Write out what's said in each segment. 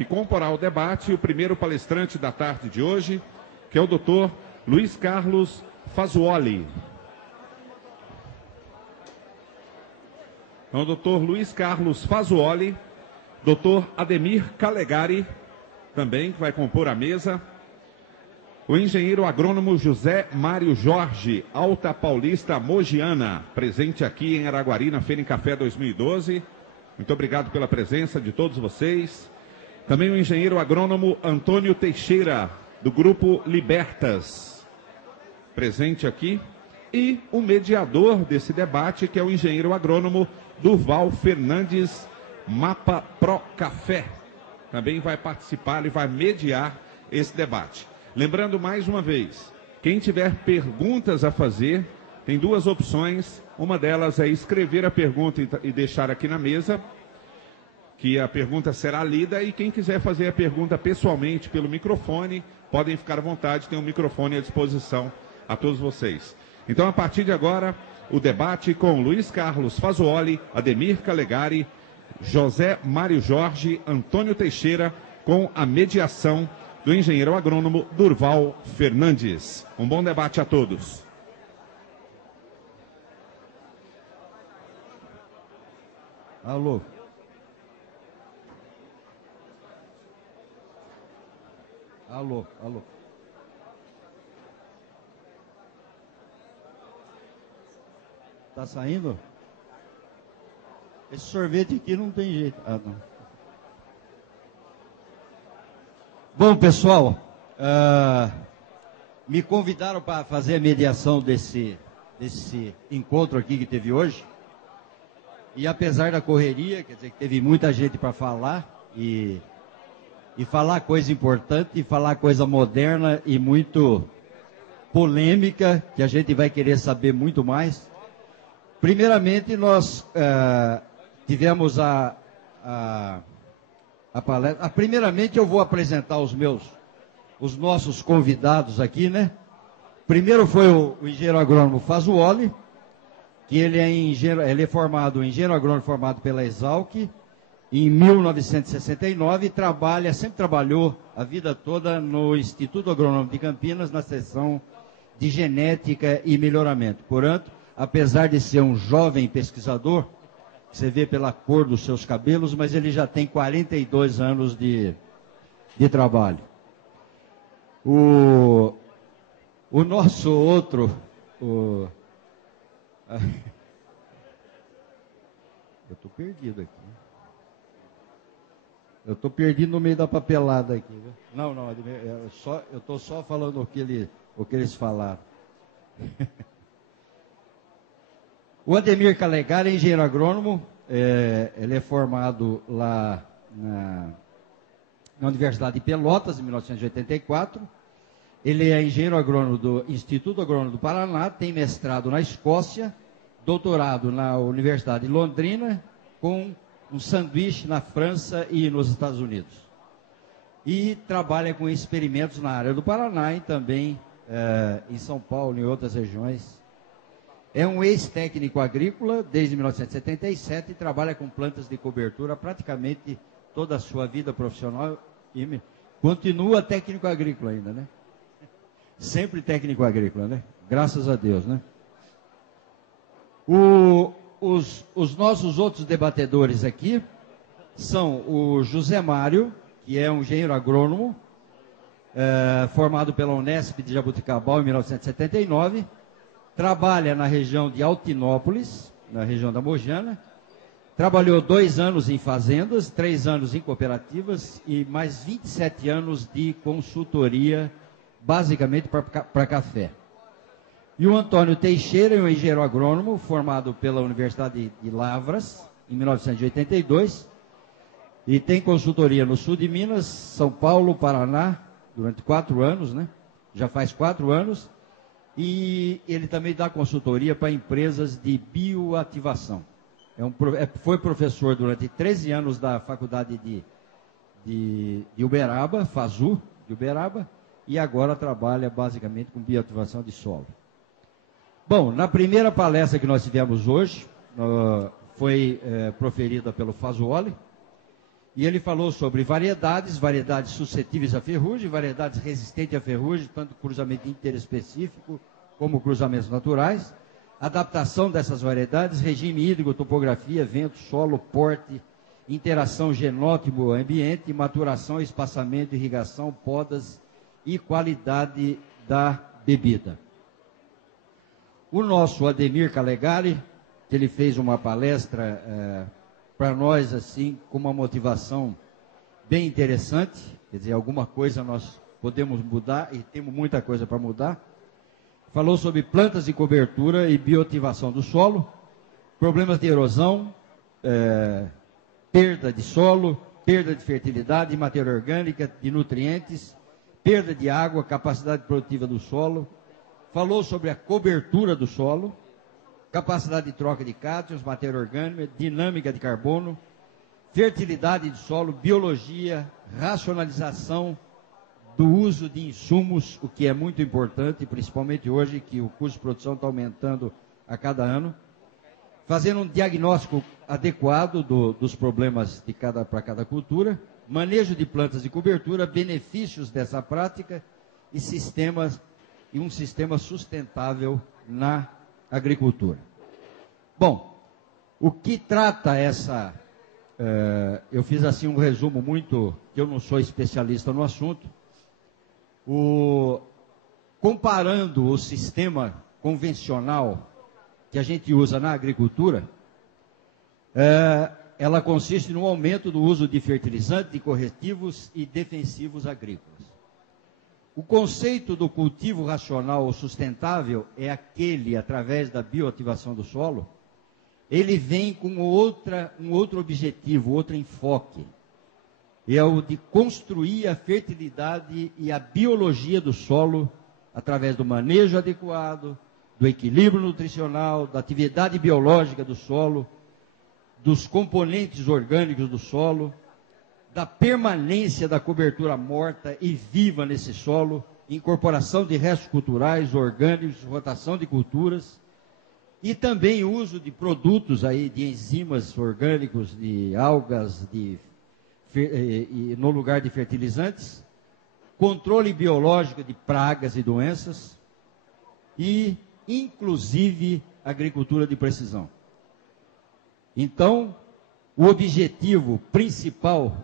que comporá o debate o primeiro palestrante da tarde de hoje, que é o Dr. Luiz Carlos Fasuoli. Então, o Dr. Luiz Carlos Fasuoli, Dr. Ademir Calegari, também, que vai compor a mesa, o engenheiro agrônomo José Mário Jorge, Alta Paulista Mogiana, presente aqui em Araguari na Feira em Café 2012. Muito obrigado pela presença de todos vocês. Também o engenheiro agrônomo Antônio Teixeira, do Grupo Libertas, presente aqui. E o mediador desse debate, que é o engenheiro agrônomo Durval Fernandes Mapa Pro Café. Também vai participar e vai mediar esse debate. Lembrando mais uma vez, quem tiver perguntas a fazer, tem duas opções. Uma delas é escrever a pergunta e deixar aqui na mesa, que a pergunta será lida, e quem quiser fazer a pergunta pessoalmente pelo microfone, podem ficar à vontade, tem um microfone à disposição a todos vocês. Então, a partir de agora, o debate com Luiz Carlos Fasuoli, Ademir Calegari, José Mário Jorge, Antônio Teixeira, com a mediação do engenheiro agrônomo Durval Fernandes. Um bom debate a todos. Alô. Alô, alô. Tá saindo? Esse sorvete aqui não tem jeito. Ah, não. Bom, pessoal, me convidaram para fazer a mediação desse encontro aqui que teve hoje. E apesar da correria, quer dizer que teve muita gente para falar, e falar coisa importante, e falar coisa moderna e muito polêmica, que a gente vai querer saber muito mais. Primeiramente, nós tivemos a palestra. Primeiramente, eu vou apresentar os nossos convidados aqui, né? Primeiro foi o engenheiro agrônomo Fasuoli, que ele é formado, engenheiro agrônomo formado pela Exalc, em 1969, e sempre trabalhou a vida toda no Instituto Agronômico de Campinas, na seção de genética e melhoramento. Portanto, apesar de ser um jovem pesquisador, você vê pela cor dos seus cabelos, mas ele já tem 42 anos de trabalho. O nosso outro... Eu estou perdido aqui. Eu estou perdido no meio da papelada aqui. Viu? Não, eu estou só falando o que eles falaram. O Ademir Calegari é engenheiro agrônomo, ele é formado lá na Universidade de Pelotas, em 1984. Ele é engenheiro agrônomo do Instituto Agrônomo do Paraná, tem mestrado na Escócia, doutorado na Universidade de Londrina, com um sanduíche na França e nos Estados Unidos. E trabalha com experimentos na área do Paraná e também em São Paulo e em outras regiões. É um ex-técnico agrícola desde 1977 e trabalha com plantas de cobertura praticamente toda a sua vida profissional e continua técnico agrícola ainda, né? Sempre técnico agrícola, né? Graças a Deus, né? Os nossos outros debatedores aqui são o José Mário, que é um engenheiro agrônomo, formado pela Unesp de Jaboticabal em 1979, trabalha na região de Altinópolis, na região da Mogiana, trabalhou 2 anos em fazendas, 3 anos em cooperativas e mais 27 anos de consultoria, basicamente para café. E o Antônio Teixeira é um engenheiro agrônomo formado pela Universidade de Lavras, em 1982, e tem consultoria no sul de Minas, São Paulo, Paraná, durante 4 anos, né? Já faz 4 anos. E ele também dá consultoria para empresas de bioativação. Foi professor durante 13 anos da Faculdade de Uberaba, FASU, de Uberaba, e agora trabalha basicamente com bioativação de solo. Bom, na primeira palestra que nós tivemos hoje, foi proferida pelo Fasuoli, E ele falou sobre variedades, variedades suscetíveis à ferrugem, variedades resistentes à ferrugem, tanto cruzamento interespecífico como cruzamentos naturais, adaptação dessas variedades, regime hídrico, topografia, vento, solo, porte, interação genótipo-ambiente, maturação, espaçamento, irrigação, podas e qualidade da bebida. O nosso Ademir Calegari, que ele fez uma palestra para nós, assim, com uma motivação bem interessante, quer dizer, alguma coisa nós podemos mudar e temos muita coisa para mudar. Falou sobre plantas de cobertura e bioativação do solo, problemas de erosão, perda de solo, perda de fertilidade, de matéria orgânica, de nutrientes, perda de água, capacidade produtiva do solo. Falou sobre a cobertura do solo, capacidade de troca de cátions, matéria orgânica, dinâmica de carbono, fertilidade de solo, biologia, racionalização do uso de insumos, o que é muito importante, principalmente hoje que o custo de produção está aumentando a cada ano, fazendo um diagnóstico adequado dos problemas para cada cultura, manejo de plantas de cobertura, benefícios dessa prática e um sistema sustentável na agricultura. Bom, o que trata eu fiz assim um resumo muito, que eu não sou especialista no assunto, comparando o sistema convencional que a gente usa na agricultura, ela consiste no aumento do uso de fertilizantes, de corretivos e defensivos agrícolas. O conceito do cultivo racional ou sustentável é aquele, através da bioativação do solo, ele vem com um outro objetivo, outro enfoque. É o de construir a fertilidade e a biologia do solo através do manejo adequado, do equilíbrio nutricional, da atividade biológica do solo, dos componentes orgânicos do solo, da permanência da cobertura morta e viva nesse solo, incorporação de restos culturais, orgânicos, rotação de culturas, e também o uso de produtos aí, de enzimas orgânicos, de algas, no lugar de fertilizantes, controle biológico de pragas e doenças, e inclusive agricultura de precisão. Então, o objetivo principal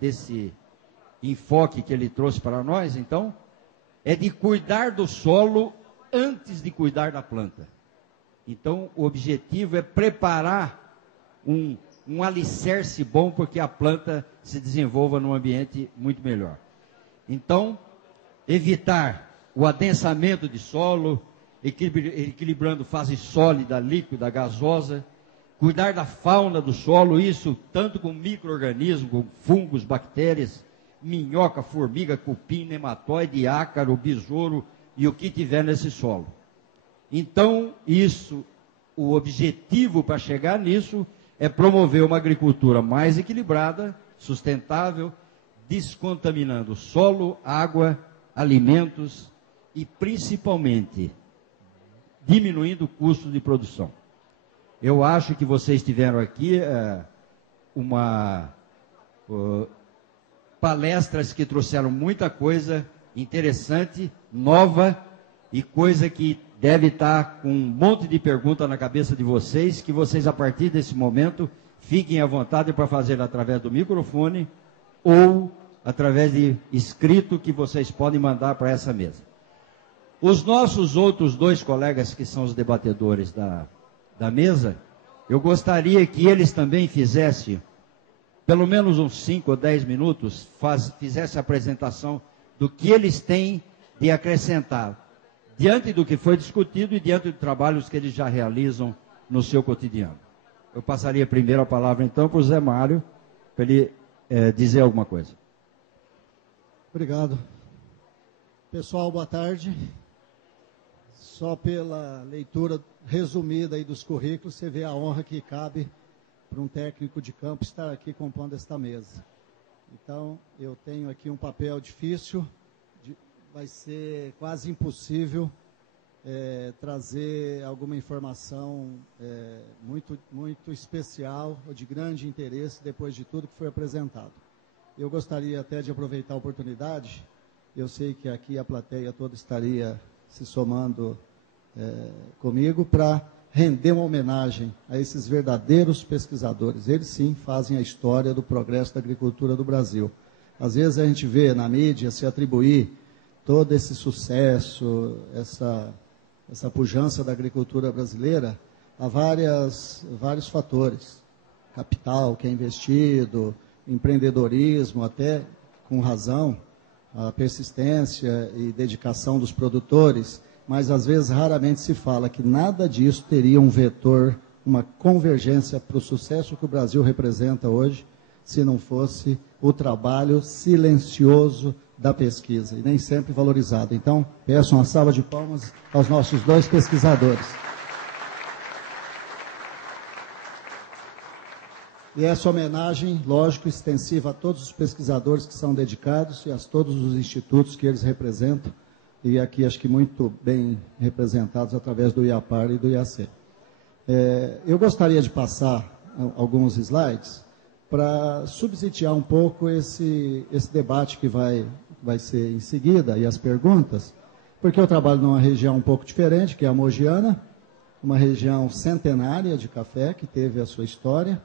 desse enfoque que ele trouxe para nós, então, é de cuidar do solo antes de cuidar da planta. Então, o objetivo é preparar um alicerce bom porque a planta se desenvolva num ambiente muito melhor. Então, evitar o adensamento de solo, equilibrando fase sólida, líquida, gasosa, cuidar da fauna do solo, isso tanto com micro-organismos, com fungos, bactérias, minhoca, formiga, cupim, nematóide, ácaro, besouro e o que tiver nesse solo. Então, o objetivo para chegar nisso é promover uma agricultura mais equilibrada, sustentável, descontaminando solo, água, alimentos e, principalmente, diminuindo o custo de produção. Eu acho que vocês tiveram aqui palestras que trouxeram muita coisa interessante, nova e coisa que deve estar com um monte de perguntas na cabeça de vocês, que vocês, a partir desse momento, fiquem à vontade para fazer através do microfone ou através de escrito que vocês podem mandar para essa mesa. Os nossos outros dois colegas, que são os debatedores da mesa, eu gostaria que eles também fizessem, pelo menos uns 5 ou 10 minutos, fizessem a apresentação do que eles têm de acrescentar, diante do que foi discutido e diante dos trabalhos que eles já realizam no seu cotidiano. Eu passaria primeiro a palavra, então, para o Zé Mário, para ele dizer alguma coisa. Obrigado. Pessoal, boa tarde. Só pela leitura resumida aí dos currículos, você vê a honra que cabe para um técnico de campo estar aqui compondo esta mesa. Então, eu tenho aqui um papel difícil, vai ser quase impossível trazer alguma informação muito especial ou de grande interesse depois de tudo que foi apresentado. Eu gostaria até de aproveitar a oportunidade, eu sei que aqui a plateia toda estaria se somando comigo para render uma homenagem a esses verdadeiros pesquisadores. Eles sim fazem a história do progresso da agricultura do Brasil. Às vezes a gente vê na mídia se atribuir todo esse sucesso, essa pujança da agricultura brasileira a vários fatores. Capital que é investido, empreendedorismo, até com razão, a persistência e dedicação dos produtores, mas às vezes raramente se fala que nada disso teria um vetor, uma convergência para o sucesso que o Brasil representa hoje, se não fosse o trabalho silencioso da pesquisa, e nem sempre valorizado. Então, peço uma salva de palmas aos nossos dois pesquisadores. E essa homenagem, lógico, extensiva a todos os pesquisadores que são dedicados e a todos os institutos que eles representam, e aqui acho que muito bem representados através do IAPAR e do IAC. Eu gostaria de passar alguns slides para subsidiar um pouco esse debate que vai ser em seguida, e as perguntas, porque eu trabalho numa região um pouco diferente, que é a Mogiana, uma região centenária de café, que teve a sua história,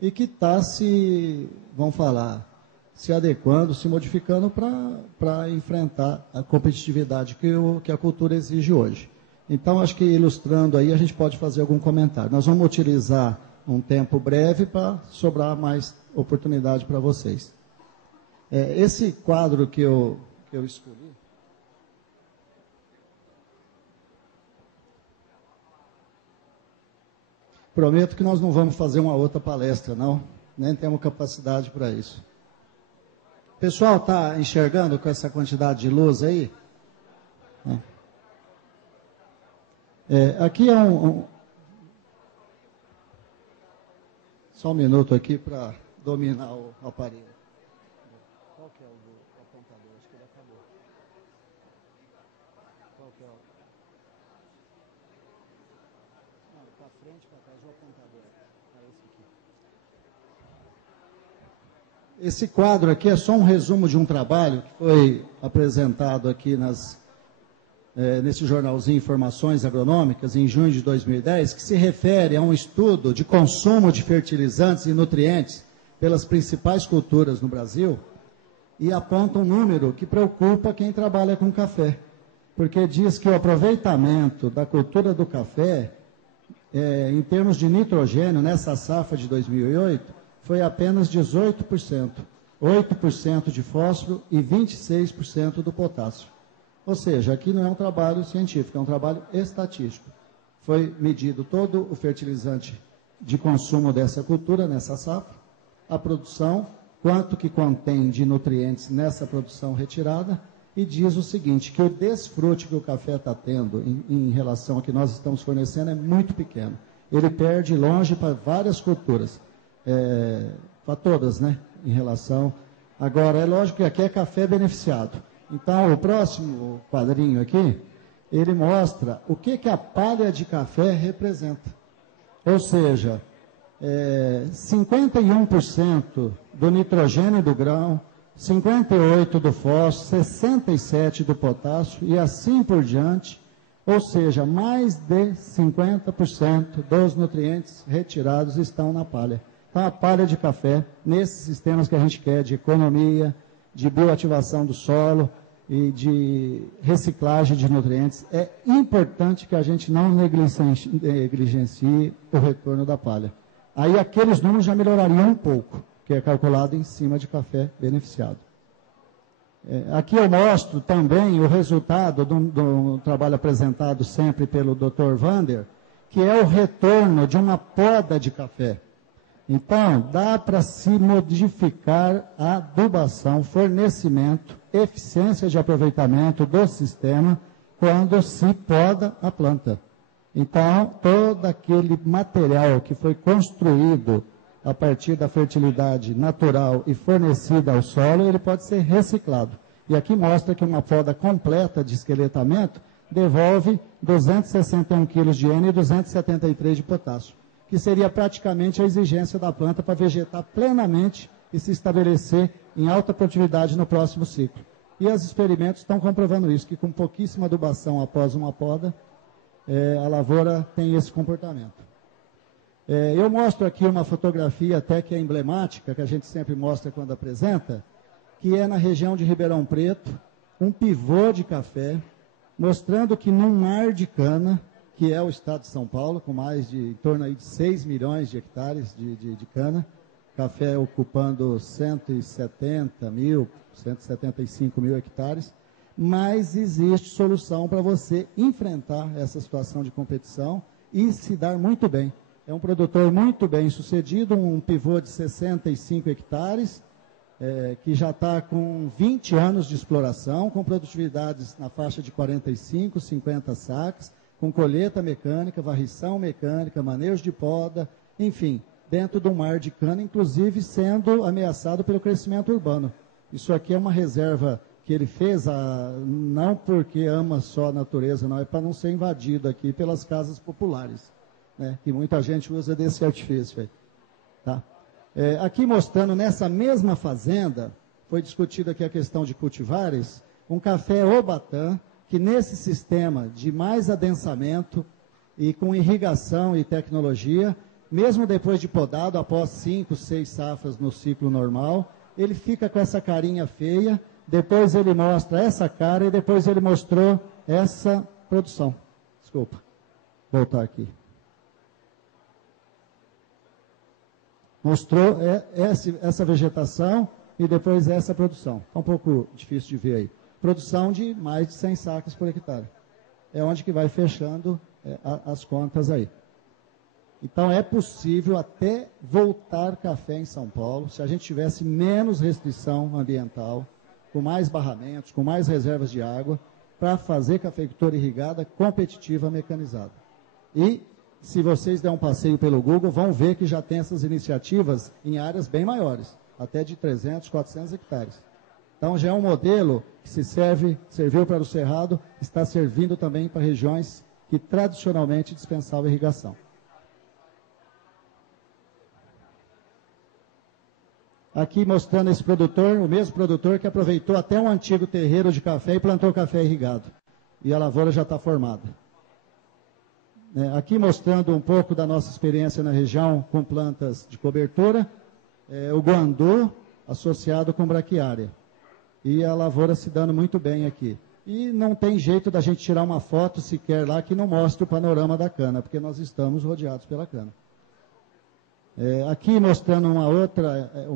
e que está se adequando, se modificando para enfrentar a competitividade que a cultura exige hoje. Então, acho que ilustrando aí, a gente pode fazer algum comentário. Nós vamos utilizar um tempo breve para sobrar mais oportunidade para vocês. Esse quadro que eu escolhi, prometo que nós não vamos fazer uma outra palestra, não. Nem temos capacidade para isso. O pessoal está enxergando com essa quantidade de luz aí? Aqui só um minuto aqui para dominar o aparelho. Qual que é o apontador? Acho que ele acabou. Qual que é o... Não, para frente, para trás, o apontador. Esse quadro aqui é só um resumo de um trabalho que foi apresentado aqui nesse jornalzinho Informações Agronômicas, em junho de 2010, que se refere a um estudo de consumo de fertilizantes e nutrientes pelas principais culturas no Brasil, e aponta um número que preocupa quem trabalha com café, porque diz que o aproveitamento da cultura do café, em termos de nitrogênio, nessa safra de 2008, foi apenas 18%, 8% de fósforo e 26% do potássio. Ou seja, aqui não é um trabalho científico, é um trabalho estatístico. Foi medido todo o fertilizante de consumo dessa cultura, nessa safra, a produção, quanto que contém de nutrientes nessa produção retirada, e diz o seguinte, que o desfrute que o café está tendo em relação ao que nós estamos fornecendo é muito pequeno. Ele perde longe para várias culturas, para todas, né, em relação... Agora, é lógico que aqui é café beneficiado. Então, o próximo quadrinho aqui, ele mostra o que a palha de café representa. Ou seja, 51% do nitrogênio do grão, 58% do fósforo, 67% do potássio e assim por diante. Ou seja, mais de 50% dos nutrientes retirados estão na palha. Então, a palha de café, nesses sistemas que a gente quer de economia, de bioativação do solo e de reciclagem de nutrientes, é importante que a gente não negligencie o retorno da palha. Aí aqueles números já melhorariam um pouco, que é calculado em cima de café beneficiado. Aqui eu mostro também o resultado do trabalho apresentado sempre pelo Dr. Vander, que é o retorno de uma poda de café. Então, dá para se modificar a adubação, fornecimento, eficiência de aproveitamento do sistema quando se poda a planta. Então, todo aquele material que foi construído a partir da fertilidade natural e fornecida ao solo, ele pode ser reciclado. E aqui mostra que uma poda completa de esqueletamento devolve 261 quilos de N e 273 de potássio, que seria praticamente a exigência da planta para vegetar plenamente e se estabelecer em alta produtividade no próximo ciclo. E os experimentos estão comprovando isso, que com pouquíssima adubação após uma poda, a lavoura tem esse comportamento. Eu mostro aqui uma fotografia até que é emblemática, que a gente sempre mostra quando apresenta, que é na região de Ribeirão Preto, um pivô de café, mostrando que num mar de cana, que é o estado de São Paulo, com mais de em torno aí de 6 milhões de hectares de cana, café ocupando 170 mil, 175 mil hectares, mas existe solução para você enfrentar essa situação de competição e se dar muito bem. É um produtor muito bem sucedido, um pivô de 65 hectares, que já está com 20 anos de exploração, com produtividades na faixa de 45, 50 sacas, com colheita mecânica, varrição mecânica, manejo de poda, enfim, dentro do mar de cana, inclusive sendo ameaçado pelo crescimento urbano. Isso aqui é uma reserva que ele fez, não porque ama só a natureza, não, é para não ser invadido aqui pelas casas populares, né, que muita gente usa desse artifício aí, tá? Aqui mostrando nessa mesma fazenda, foi discutida aqui a questão de cultivares, um café Obatã, que nesse sistema de mais adensamento e com irrigação e tecnologia, mesmo depois de podado, após 5, 6 safras no ciclo normal, ele fica com essa carinha feia, depois ele mostra essa cara e depois ele mostrou essa produção. Desculpa, voltar aqui. Mostrou essa vegetação e depois essa produção. Está um pouco difícil de ver aí. Produção de mais de 100 sacas por hectare. É onde que vai fechando as contas aí. Então é possível até voltar café em São Paulo, se a gente tivesse menos restrição ambiental, com mais barramentos, com mais reservas de água, para fazer cafeicultura irrigada competitiva mecanizada. E se vocês der um passeio pelo Google, vão ver que já tem essas iniciativas em áreas bem maiores, até de 300, 400 hectares. Então já é um modelo que serviu para o Cerrado, está servindo também para regiões que tradicionalmente dispensavam irrigação. Aqui mostrando esse produtor, o mesmo produtor que aproveitou até um antigo terreiro de café e plantou café irrigado. E a lavoura já está formada. Aqui mostrando um pouco da nossa experiência na região com plantas de cobertura, o guandu associado com braquiária. E a lavoura se dando muito bem aqui. E não tem jeito da gente tirar uma foto sequer lá que não mostre o panorama da cana, porque nós estamos rodeados pela cana. Aqui mostrando uma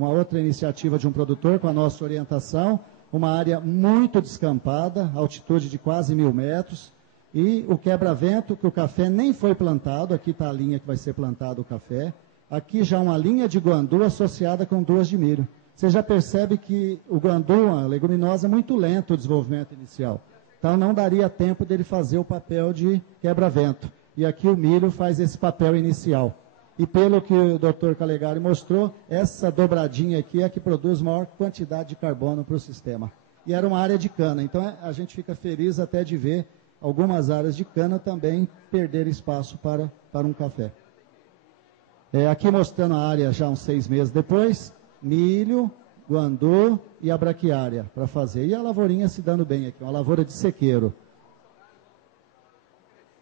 outra iniciativa de um produtor com a nossa orientação, uma área muito descampada, altitude de quase 1.000 metros, e o quebra-vento, que o café nem foi plantado, aqui está a linha que vai ser plantado o café, aqui já uma linha de guandu associada com 2 de milho. Você já percebe que o guandu, a leguminosa, é muito lento o desenvolvimento inicial. Então não daria tempo dele fazer o papel de quebra-vento. E aqui o milho faz esse papel inicial. E pelo que o Dr. Calegari mostrou, essa dobradinha aqui é a que produz maior quantidade de carbono para o sistema. E era uma área de cana, então a gente fica feliz até de ver algumas áreas de cana também perder espaço para um café. Aqui mostrando a área já uns 6 meses depois, milho, guandu e a braquiária para fazer. E a lavourinha se dando bem aqui, uma lavoura de sequeiro.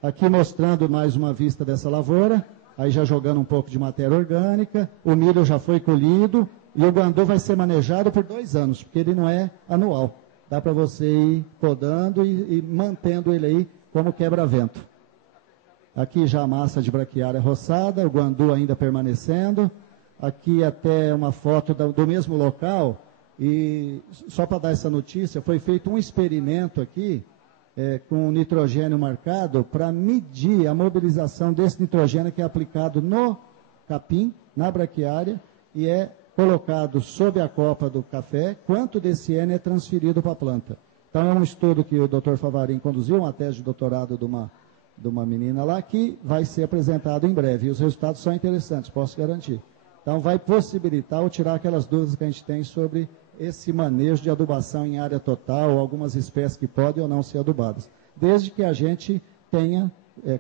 Aqui mostrando mais uma vista dessa lavoura, aí já jogando um pouco de matéria orgânica, o milho já foi colhido e o guandu vai ser manejado por 2 anos, porque ele não é anual. Dá para você ir podando e mantendo ele aí como quebra-vento. Aqui já a massa de braquiária roçada, o guandu ainda permanecendo. Aqui até uma foto do mesmo local. E só para dar essa notícia, foi feito um experimento aqui com nitrogênio marcado para medir a mobilização desse nitrogênio que é aplicado no capim, na braquiária, e é colocado sob a copa do café, quanto desse N é transferido para a planta. Então é um estudo que o Dr. Favarin conduziu, uma tese de doutorado de uma menina lá, que vai ser apresentado em breve. E os resultados são interessantes, posso garantir. Então vai possibilitar ou tirar aquelas dúvidas que a gente tem sobre esse manejo de adubação em área total, ou algumas espécies que podem ou não ser adubadas. desde que a gente tenha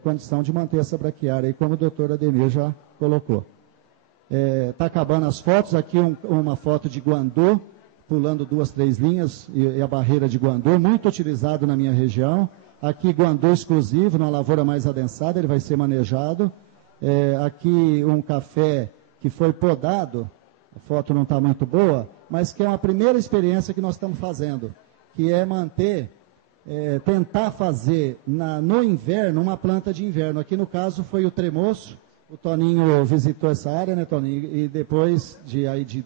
condição de manter essa braquiária, aí, como o doutor Ademir já colocou. Está acabando as fotos, aqui uma foto de guandô, pulando 2, 3 linhas, e a barreira de guandô, muito utilizado na minha região. Aqui guandô exclusivo, numa lavoura mais adensada, ele vai ser manejado. Aqui um café que foi podado, a foto não está muito boa, mas que é uma primeira experiência que nós estamos fazendo, que é tentar fazer no inverno uma planta de inverno. Aqui no caso foi o tremoço, o Toninho visitou essa área, né, Toninho? E depois de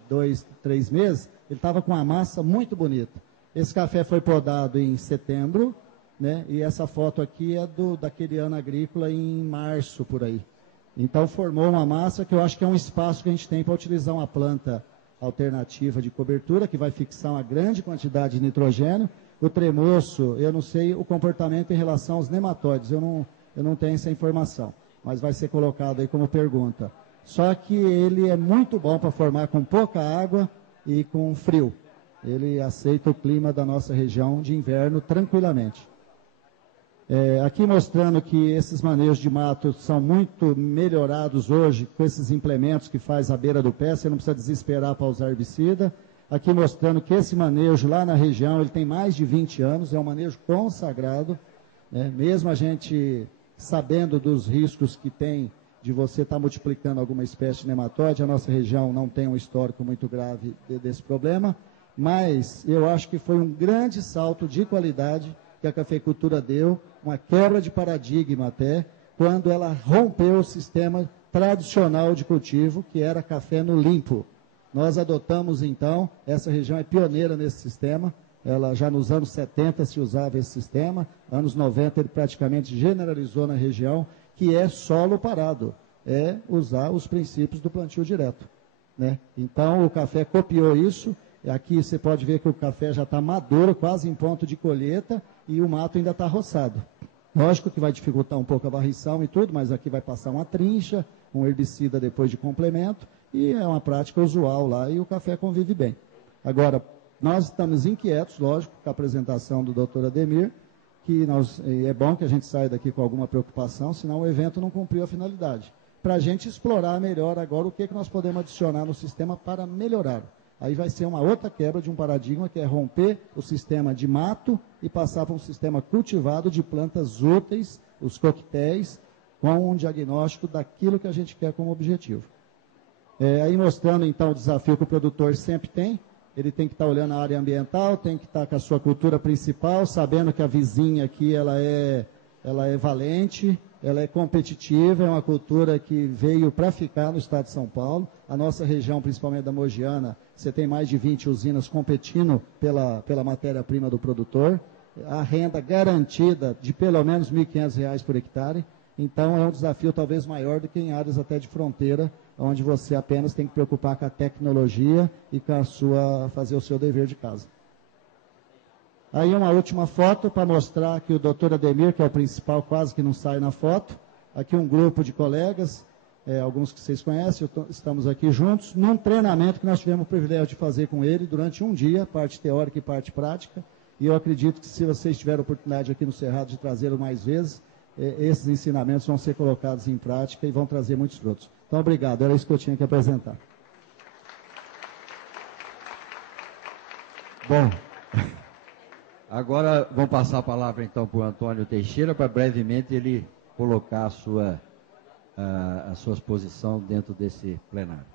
2, 3 meses, ele estava com uma massa muito bonita. Esse café foi podado em setembro, né? E essa foto aqui é daquele ano agrícola em março, por aí. Então formou uma massa que eu acho que é um espaço que a gente tem para utilizar uma planta alternativa de cobertura, que vai fixar uma grande quantidade de nitrogênio. O tremoço, eu não sei o comportamento em relação aos nematóides, eu não tenho essa informação, mas vai ser colocado aí como pergunta. Só que ele é muito bom para formar com pouca água e com frio. Ele aceita o clima da nossa região de inverno tranquilamente. Aqui mostrando que esses manejos de mato são muito melhorados hoje com esses implementos que faz à beira do pé, você não precisa desesperar para usar herbicida. Aqui mostrando que esse manejo lá na região, ele tem mais de 20 anos, é um manejo consagrado, né? Mesmo a gente sabendo dos riscos que tem de você estar multiplicando alguma espécie de nematóide, a nossa região não tem um histórico muito grave desse problema, mas eu acho que foi um grande salto de qualidade que a cafeicultura deu, uma quebra de paradigma até, quando ela rompeu o sistema tradicional de cultivo, que era café no limpo. Nós adotamos, então, essa região é pioneira nesse sistema, ela já nos anos 70 se usava esse sistema, anos 90 ele praticamente generalizou na região, que é solo parado, é usar os princípios do plantio direto, né? Então, o café copiou isso, aqui você pode ver que o café já está maduro, quase em ponto de colheita, e o mato ainda está roçado. Lógico que vai dificultar um pouco a varrição e tudo, mas aqui vai passar uma trincha, um herbicida depois de complemento, e é uma prática usual lá, e o café convive bem. Agora, nós estamos inquietos, lógico, com a apresentação do doutor Ademir, que é bom que a gente saia daqui com alguma preocupação, senão o evento não cumpriu a finalidade. Para a gente explorar melhor agora o que nós podemos adicionar no sistema para melhorar. Aí vai ser uma outra quebra de um paradigma, que é romper o sistema de mato e passar para um sistema cultivado de plantas úteis, os coquetéis, com um diagnóstico daquilo que a gente quer como objetivo. Aí mostrando, então, o desafio que o produtor sempre tem. Ele tem que estar olhando a área ambiental, tem que estar com a sua cultura principal, sabendo que a vizinha aqui ela é valente, ela é competitiva, é uma cultura que veio para ficar no estado de São Paulo. A nossa região, principalmente da Mogiana, você tem mais de 20 usinas competindo pela matéria-prima do produtor. A renda garantida de pelo menos R$ 1.500 por hectare. Então, é um desafio talvez maior do que em áreas até de fronteira, onde você apenas tem que preocupar com a tecnologia e com fazer o seu dever de casa. Aí uma última foto para mostrar que o doutor Ademir, que é o principal, quase que não sai na foto. Aqui um grupo de colegas, alguns que vocês conhecem, estamos aqui juntos, num treinamento que nós tivemos o privilégio de fazer com ele durante um dia, parte teórica e parte prática. E eu acredito que se vocês tiverem a oportunidade aqui no Cerrado de trazê-lo mais vezes, esses ensinamentos vão ser colocados em prática e vão trazer muitos frutos. Então, obrigado. Era isso que eu tinha que apresentar. Bom, agora vamos passar a palavra então para o Antônio Teixeira, para brevemente ele colocar a sua exposição dentro desse plenário.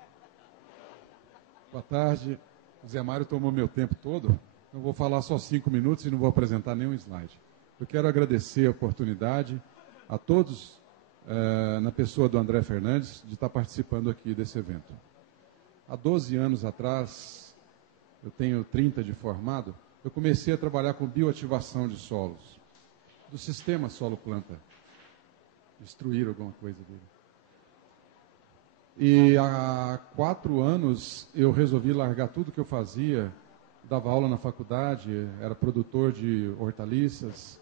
Boa tarde. O Zé Mário tomou meu tempo todo. Eu vou falar só 5 minutos e não vou apresentar nenhum slide. Eu quero agradecer a oportunidade a todos, na pessoa do André Fernandes, de estar participando aqui desse evento. Há 12 anos atrás, eu tenho 30 de formado, eu comecei a trabalhar com bioativação de solos, do sistema solo-planta. Destruíram alguma coisa dele. E há 4 anos eu resolvi largar tudo que eu fazia, dava aula na faculdade, era produtor de hortaliças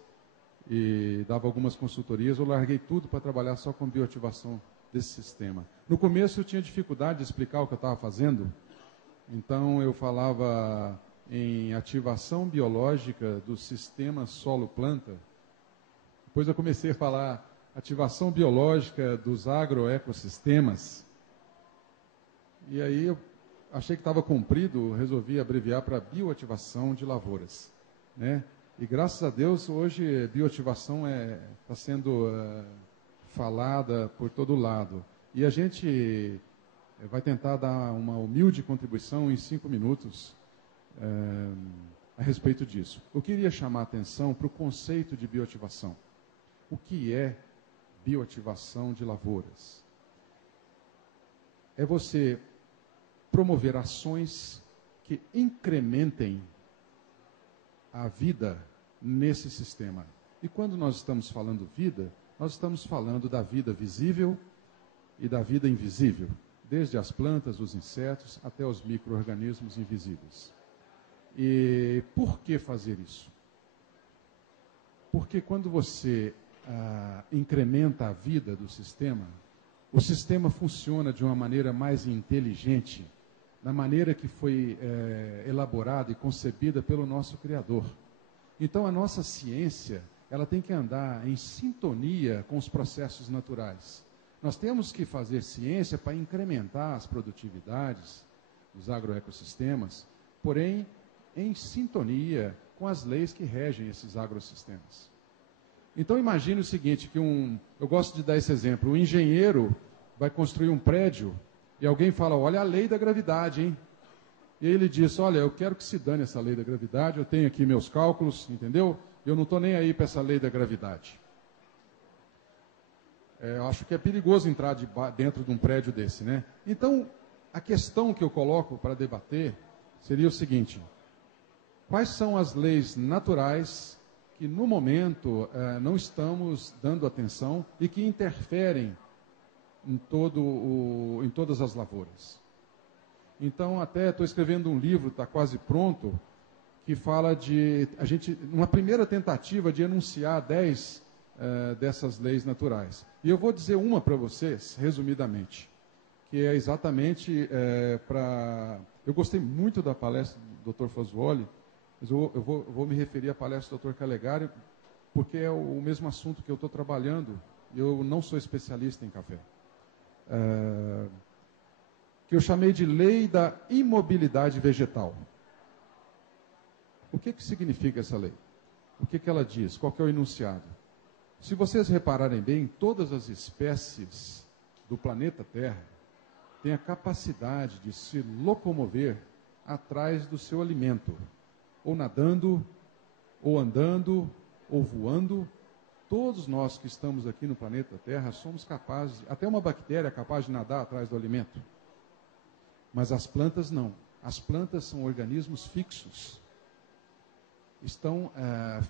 e dava algumas consultorias. Eu larguei tudo para trabalhar só com bioativação desse sistema. No começo eu tinha dificuldade de explicar o que eu estava fazendo, então eu falava em ativação biológica do sistema solo-planta, Depois eu comecei a falar ativação biológica dos agroecossistemas. E aí eu achei que estava cumprido, resolvi abreviar para bioativação de lavouras, né? E graças a Deus hoje bioativação está sendo falada por todo lado. E a gente vai tentar dar uma humilde contribuição em 5 minutos a respeito disso. Eu queria chamar a atenção para o conceito de bioativação. O que é bioativação de lavouras? É você promover ações que incrementem a vida nesse sistema. E quando nós estamos falando vida, nós estamos falando da vida visível e da vida invisível, desde as plantas, os insetos, até os micro-organismos invisíveis. E por que fazer isso? Porque quando você incrementa a vida do sistema, o sistema funciona de uma maneira mais inteligente, da maneira que foi elaborada e concebida pelo nosso Criador. Então, a nossa ciência, ela tem que andar em sintonia com os processos naturais. Nós temos que fazer ciência para incrementar as produtividades dos agroecossistemas, porém, em sintonia com as leis que regem esses agrossistemas. Então, imagine o seguinte, que eu gosto de dar esse exemplo, um engenheiro vai construir um prédio e alguém fala, olha a lei da gravidade, hein? E ele diz, olha, eu quero que se dane essa lei da gravidade, eu tenho aqui meus cálculos, entendeu? Eu não estou nem aí para essa lei da gravidade. Eu acho que é perigoso entrar dentro de um prédio desse, né? Então, a questão que eu coloco para debater seria o seguinte, quais são as leis naturais que no momento não estamos dando atenção e que interferem em todas as lavouras? Então, até estou escrevendo um livro, está quase pronto, que fala de, uma primeira tentativa de enunciar 10 dessas leis naturais. E eu vou dizer uma para vocês, resumidamente, que é exatamente para... Eu gostei muito da palestra do Dr. Fasuoli, mas eu vou me referir à palestra do Dr. Calegari, porque é o mesmo assunto que eu estou trabalhando, e eu não sou especialista em café. Que eu chamei de lei da imobilidade vegetal. O que significa essa lei? O que ela diz? Qual que é o enunciado? Se vocês repararem bem, todas as espécies do planeta Terra têm a capacidade de se locomover atrás do seu alimento, ou nadando, ou andando, ou voando. Todos nós que estamos aqui no planeta Terra somos capazes, até uma bactéria é capaz de nadar atrás do alimento. Mas as plantas não. As plantas são organismos fixos. Estão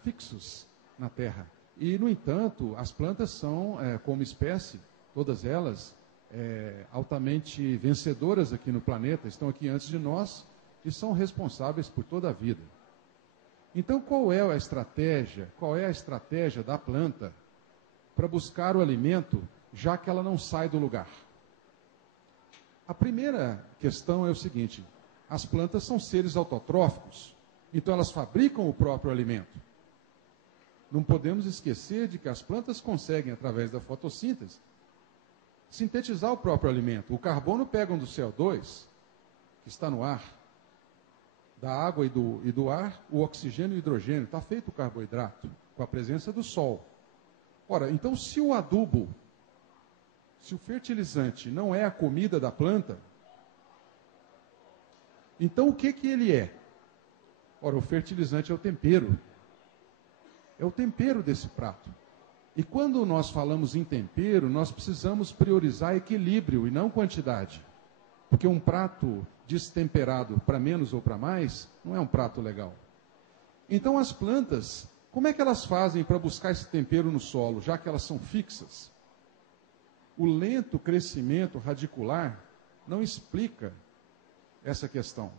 fixos na Terra. E, no entanto, as plantas são, como espécie, todas elas, altamente vencedoras aqui no planeta, estão aqui antes de nós e são responsáveis por toda a vida. Então, qual é a estratégia? Qual é a estratégia da planta para buscar o alimento, já que ela não sai do lugar? A primeira questão é o seguinte, as plantas são seres autotróficos, então elas fabricam o próprio alimento. Não podemos esquecer de que as plantas conseguem, através da fotossíntese, sintetizar o próprio alimento. O carbono pegam do CO2, que está no ar, da água e do ar, o oxigênio e o hidrogênio. Está feito o carboidrato, com a presença do sol. Ora, então se o adubo, se o fertilizante não é a comida da planta, então o que ele é? Ora, o fertilizante é o tempero. É o tempero desse prato. E quando nós falamos em tempero, nós precisamos priorizar equilíbrio e não quantidade. Porque um prato destemperado para menos ou para mais, não é um prato legal. Então as plantas, como é que elas fazem para buscar esse tempero no solo, já que elas são fixas? O lento crescimento radicular não explica essa questão.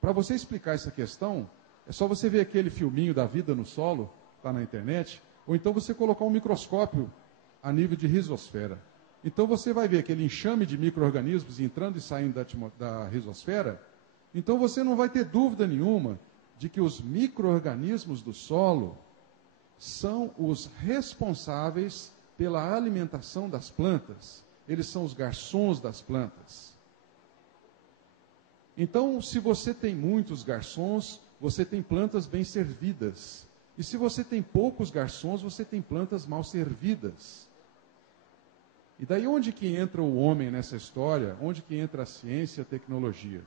Para você explicar essa questão, é só você ver aquele filminho da vida no solo, está na internet, ou então você colocar um microscópio a nível de rizosfera. Então você vai ver aquele enxame de micro-organismos entrando e saindo da rizosfera. Então você não vai ter dúvida nenhuma de que os micro-organismos do solo, são os responsáveis pela alimentação das plantas. Eles são os garçons das plantas. Então, se você tem muitos garçons, você tem plantas bem servidas. E se você tem poucos garçons, você tem plantas mal servidas. E daí onde que entra o homem nessa história? Onde que entra a ciência e a tecnologia?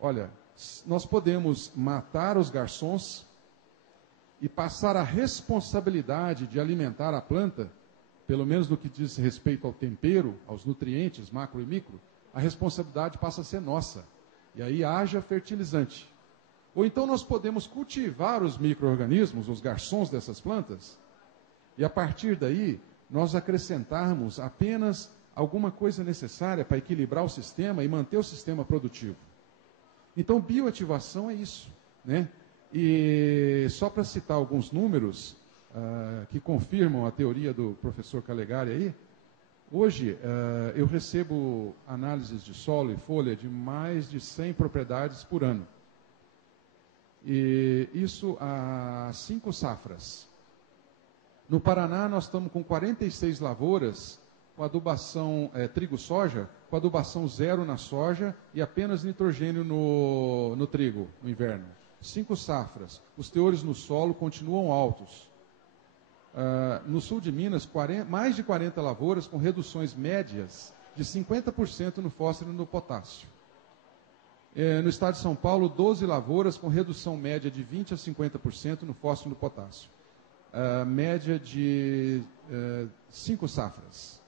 Olha, nós podemos matar os garçons e passar a responsabilidade de alimentar a planta, pelo menos no que diz respeito ao tempero, aos nutrientes, macro e micro, a responsabilidade passa a ser nossa. E aí haja fertilizante. Ou então nós podemos cultivar os micro-organismos, os garçons dessas plantas, e a partir daí nós acrescentarmos apenas alguma coisa necessária para equilibrar o sistema e manter o sistema produtivo. Então, bioativação é isso, né? E só para citar alguns números que confirmam a teoria do professor Calegari aí, hoje eu recebo análises de solo e folha de mais de 100 propriedades por ano. E isso há 5 safras. No Paraná, nós estamos com 46 lavouras com adubação trigo-soja, com adubação zero na soja e apenas nitrogênio no trigo, no inverno. 5 safras. Os teores no solo continuam altos. No sul de Minas, mais de 40 lavouras com reduções médias de 50% no fósforo e no potássio. No estado de São Paulo, 12 lavouras com redução média de 20% a 50% no fósforo e no potássio. Média de 5 safras.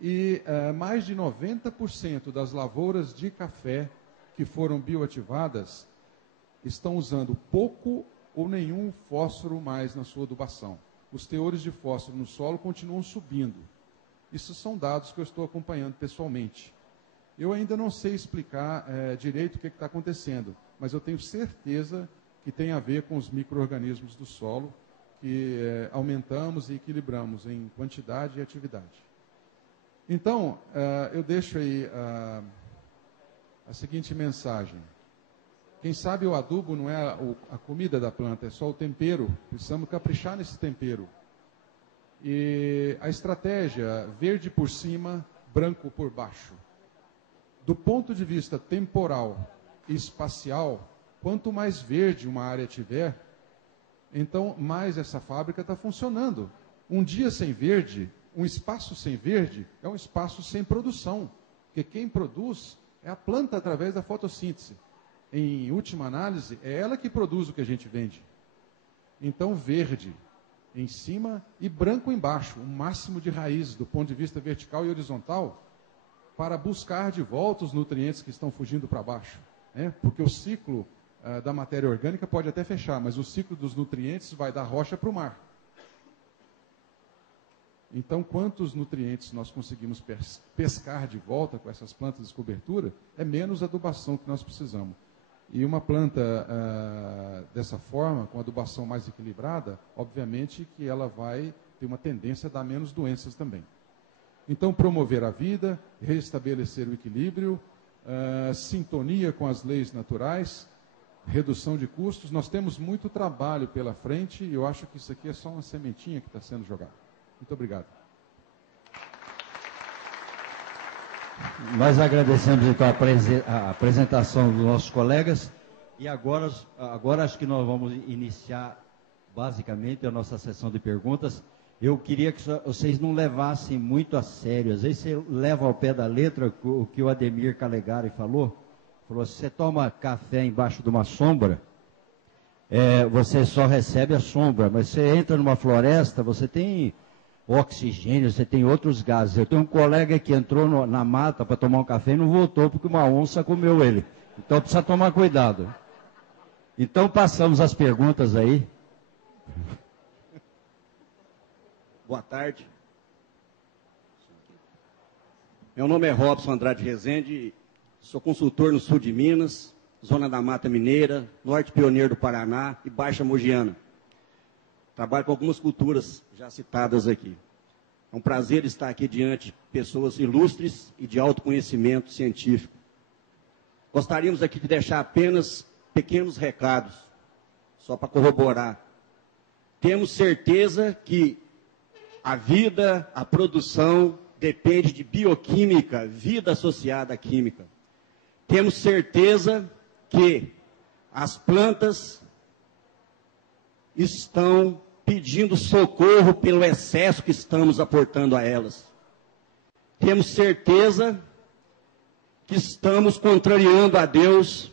E mais de 90% das lavouras de café que foram bioativadas estão usando pouco ou nenhum fósforo mais na sua adubação. Os teores de fósforo no solo continuam subindo. Isso são dados que eu estou acompanhando pessoalmente. Eu ainda não sei explicar direito o que está acontecendo, mas eu tenho certeza que tem a ver com os micro-organismos do solo, que aumentamos e equilibramos em quantidade e atividade. Então, eu deixo aí a seguinte mensagem. Quem sabe o adubo não é a comida da planta, é só o tempero. Precisamos caprichar nesse tempero. E a estratégia, verde por cima, branco por baixo. Do ponto de vista temporal e espacial, quanto mais verde uma área tiver, então mais essa fábrica está funcionando. Um dia sem verde, um espaço sem verde, é um espaço sem produção. Porque quem produz é a planta através da fotossíntese. Em última análise, é ela que produz o que a gente vende. Então, verde em cima e branco embaixo, o máximo de raízes do ponto de vista vertical e horizontal, para buscar de volta os nutrientes que estão fugindo para baixo. Né? Porque o ciclo da matéria orgânica pode até fechar, mas o ciclo dos nutrientes vai da rocha para o mar. Então, quantos nutrientes nós conseguimos pescar de volta com essas plantas de cobertura, é menos adubação que nós precisamos. E uma planta dessa forma, com adubação mais equilibrada, obviamente que ela vai ter uma tendência a dar menos doenças também. Então, promover a vida, restabelecer o equilíbrio, sintonia com as leis naturais, redução de custos. Nós temos muito trabalho pela frente e eu acho que isso aqui é só uma sementinha que está sendo jogada. Muito obrigado. Nós agradecemos então a apresentação dos nossos colegas e agora acho que nós vamos iniciar basicamente a nossa sessão de perguntas. Eu queria que vocês não levassem muito a sério. Às vezes você leva ao pé da letra o que o Ademir Calegari falou. Falou, se você toma café embaixo de uma sombra, você só recebe a sombra, mas você entra numa floresta, você tem oxigênio, você tem outros gases. Eu tenho um colega que entrou na mata para tomar um café e não voltou porque uma onça comeu ele. Então precisa tomar cuidado. Então passamos as perguntas aí. Boa tarde. Meu nome é Robson Andrade Rezende, sou consultor no sul de Minas, Zona da Mata Mineira, Norte Pioneiro do Paraná e Baixa Mogiana. Trabalho com algumas culturas já citadas aqui. É um prazer estar aqui diante de pessoas ilustres e de alto conhecimento científico. Gostaríamos aqui de deixar apenas pequenos recados, só para corroborar temos certeza que a vida, a produção, depende de bioquímica, vida associada à química. Temos certeza que as plantas estão pedindo socorro pelo excesso que estamos aportando a elas. Temos certeza que estamos contrariando a Deus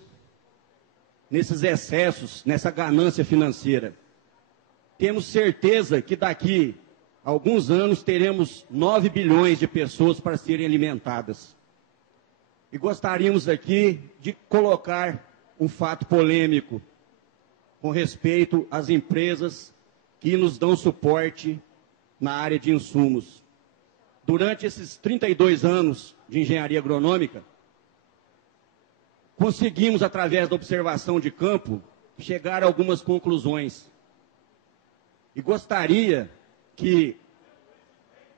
nesses excessos, nessa ganância financeira. Temos certeza que daqui a alguns anos teremos 9 bilhões de pessoas para serem alimentadas. E gostaríamos aqui de colocar um fato polêmico com respeito às empresas que nos dão suporte na área de insumos. Durante esses 32 anos de engenharia agronômica, conseguimos, através da observação de campo, chegar a algumas conclusões. E gostaria que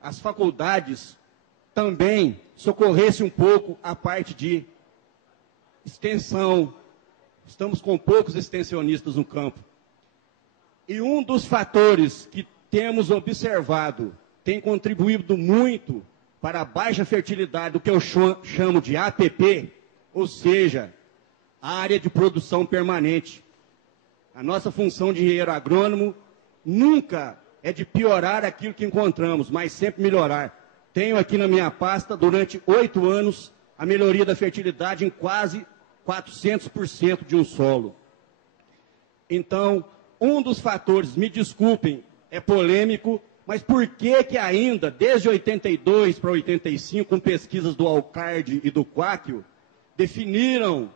as faculdades também socorressem um pouco a parte de extensão. Estamos com poucos extensionistas no campo. E um dos fatores que temos observado tem contribuído muito para a baixa fertilidade do que eu chamo de APP, ou seja, a área de produção permanente. A nossa função de engenheiro agrônomo nunca é de piorar aquilo que encontramos, mas sempre melhorar. Tenho aqui na minha pasta, durante 8 anos, a melhoria da fertilidade em quase 400% de um solo. Então, um dos fatores, me desculpem, é polêmico, mas por que ainda, desde 82 para 85, com pesquisas do Alcard e do Quáquio, definiram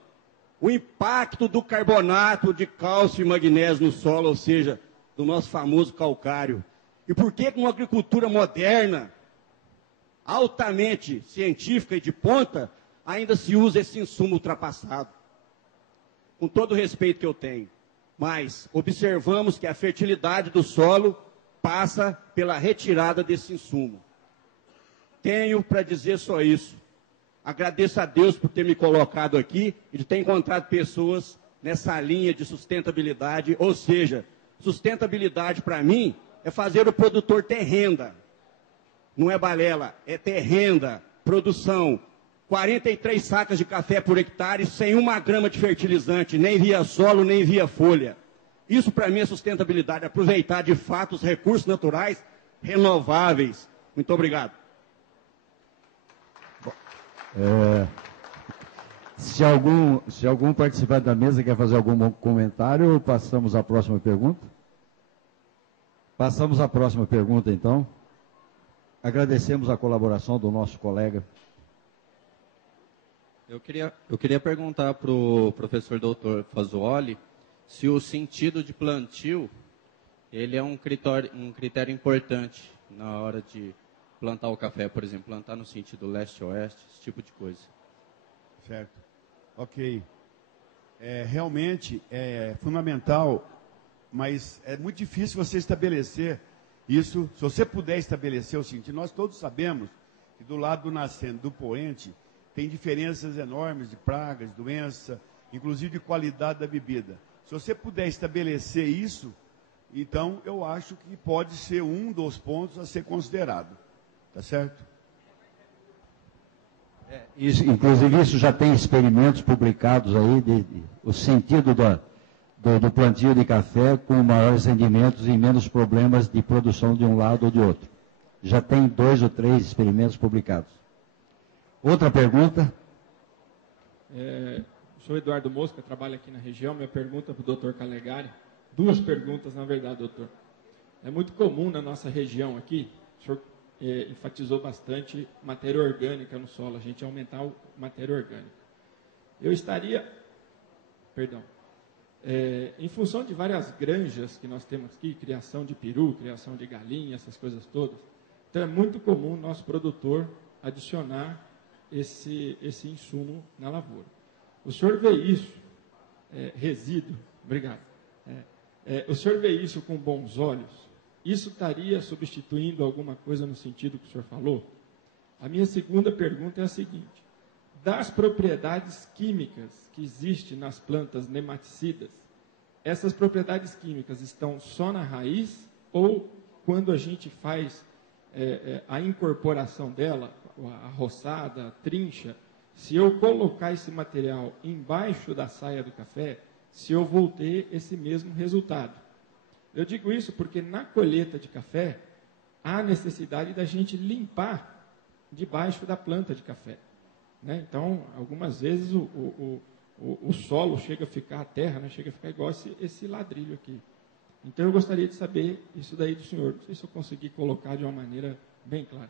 o impacto do carbonato de cálcio e magnésio no solo, ou seja, do nosso famoso calcário? E por que uma agricultura moderna, altamente científica e de ponta, ainda se usa esse insumo ultrapassado? Com todo o respeito que eu tenho, mas observamos que a fertilidade do solo passa pela retirada desse insumo. Tenho para dizer só isso. Agradeço a Deus por ter me colocado aqui e de ter encontrado pessoas nessa linha de sustentabilidade, ou seja, sustentabilidade para mim é fazer o produtor ter renda. Não é balela, é ter renda, produção. 43 sacas de café por hectare sem 1 grama de fertilizante, nem via solo, nem via folha. Isso para mim é sustentabilidade, aproveitar de fato os recursos naturais renováveis. Muito obrigado. Se algum participante da mesa quer fazer algum comentário, passamos à próxima pergunta. Passamos à próxima pergunta, então. Agradecemos a colaboração do nosso colega. Eu queria perguntar para o professor doutor Fasuoli se o sentido de plantio ele é um critério importante na hora de plantar o café, por exemplo, plantar no sentido leste-oeste, esse tipo de coisa. Certo. Ok. Realmente é fundamental, mas é muito difícil você estabelecer isso. Se você puder estabelecer o sentido, nós todos sabemos que do lado do nascente, do poente, tem diferenças enormes de pragas, de doença, inclusive de qualidade da bebida. Se você puder estabelecer isso, então eu acho que pode ser um dos pontos a ser considerado. Tá certo? Inclusive, isso já tem experimentos publicados aí, o sentido do plantio de café com maiores rendimentos e menos problemas de produção de um lado ou de outro. Já tem 2 ou 3 experimentos publicados. Outra pergunta? Sou Eduardo Mosca, trabalho aqui na região. Minha pergunta para o doutor Calegari. 2 perguntas, na verdade, doutor. É muito comum na nossa região aqui, o senhor enfatizou bastante matéria orgânica no solo, a gente aumentar a matéria orgânica. Eu estaria, em função de várias granjas que nós temos aqui, criação de peru, criação de galinha, essas coisas todas, então é muito comum o nosso produtor adicionar esse insumo na lavoura. O senhor vê isso, resíduo, obrigado, o senhor vê isso com bons olhos? Isso estaria substituindo alguma coisa no sentido que o senhor falou? A minha segunda pergunta é a seguinte: das propriedades químicas que existem nas plantas nematicidas, essas propriedades químicas estão só na raiz ou quando a gente faz a incorporação dela, a roçada, a trincha, se eu colocar esse material embaixo da saia do café, se eu vou ter esse mesmo resultado? Eu digo isso porque na colheita de café, há necessidade da gente limpar debaixo da planta de café, né? Então, algumas vezes o solo chega a ficar, a terra, né, chega a ficar igual esse ladrilho aqui. Então, eu gostaria de saber isso daí do senhor. Não sei se eu consegui colocar de uma maneira bem clara.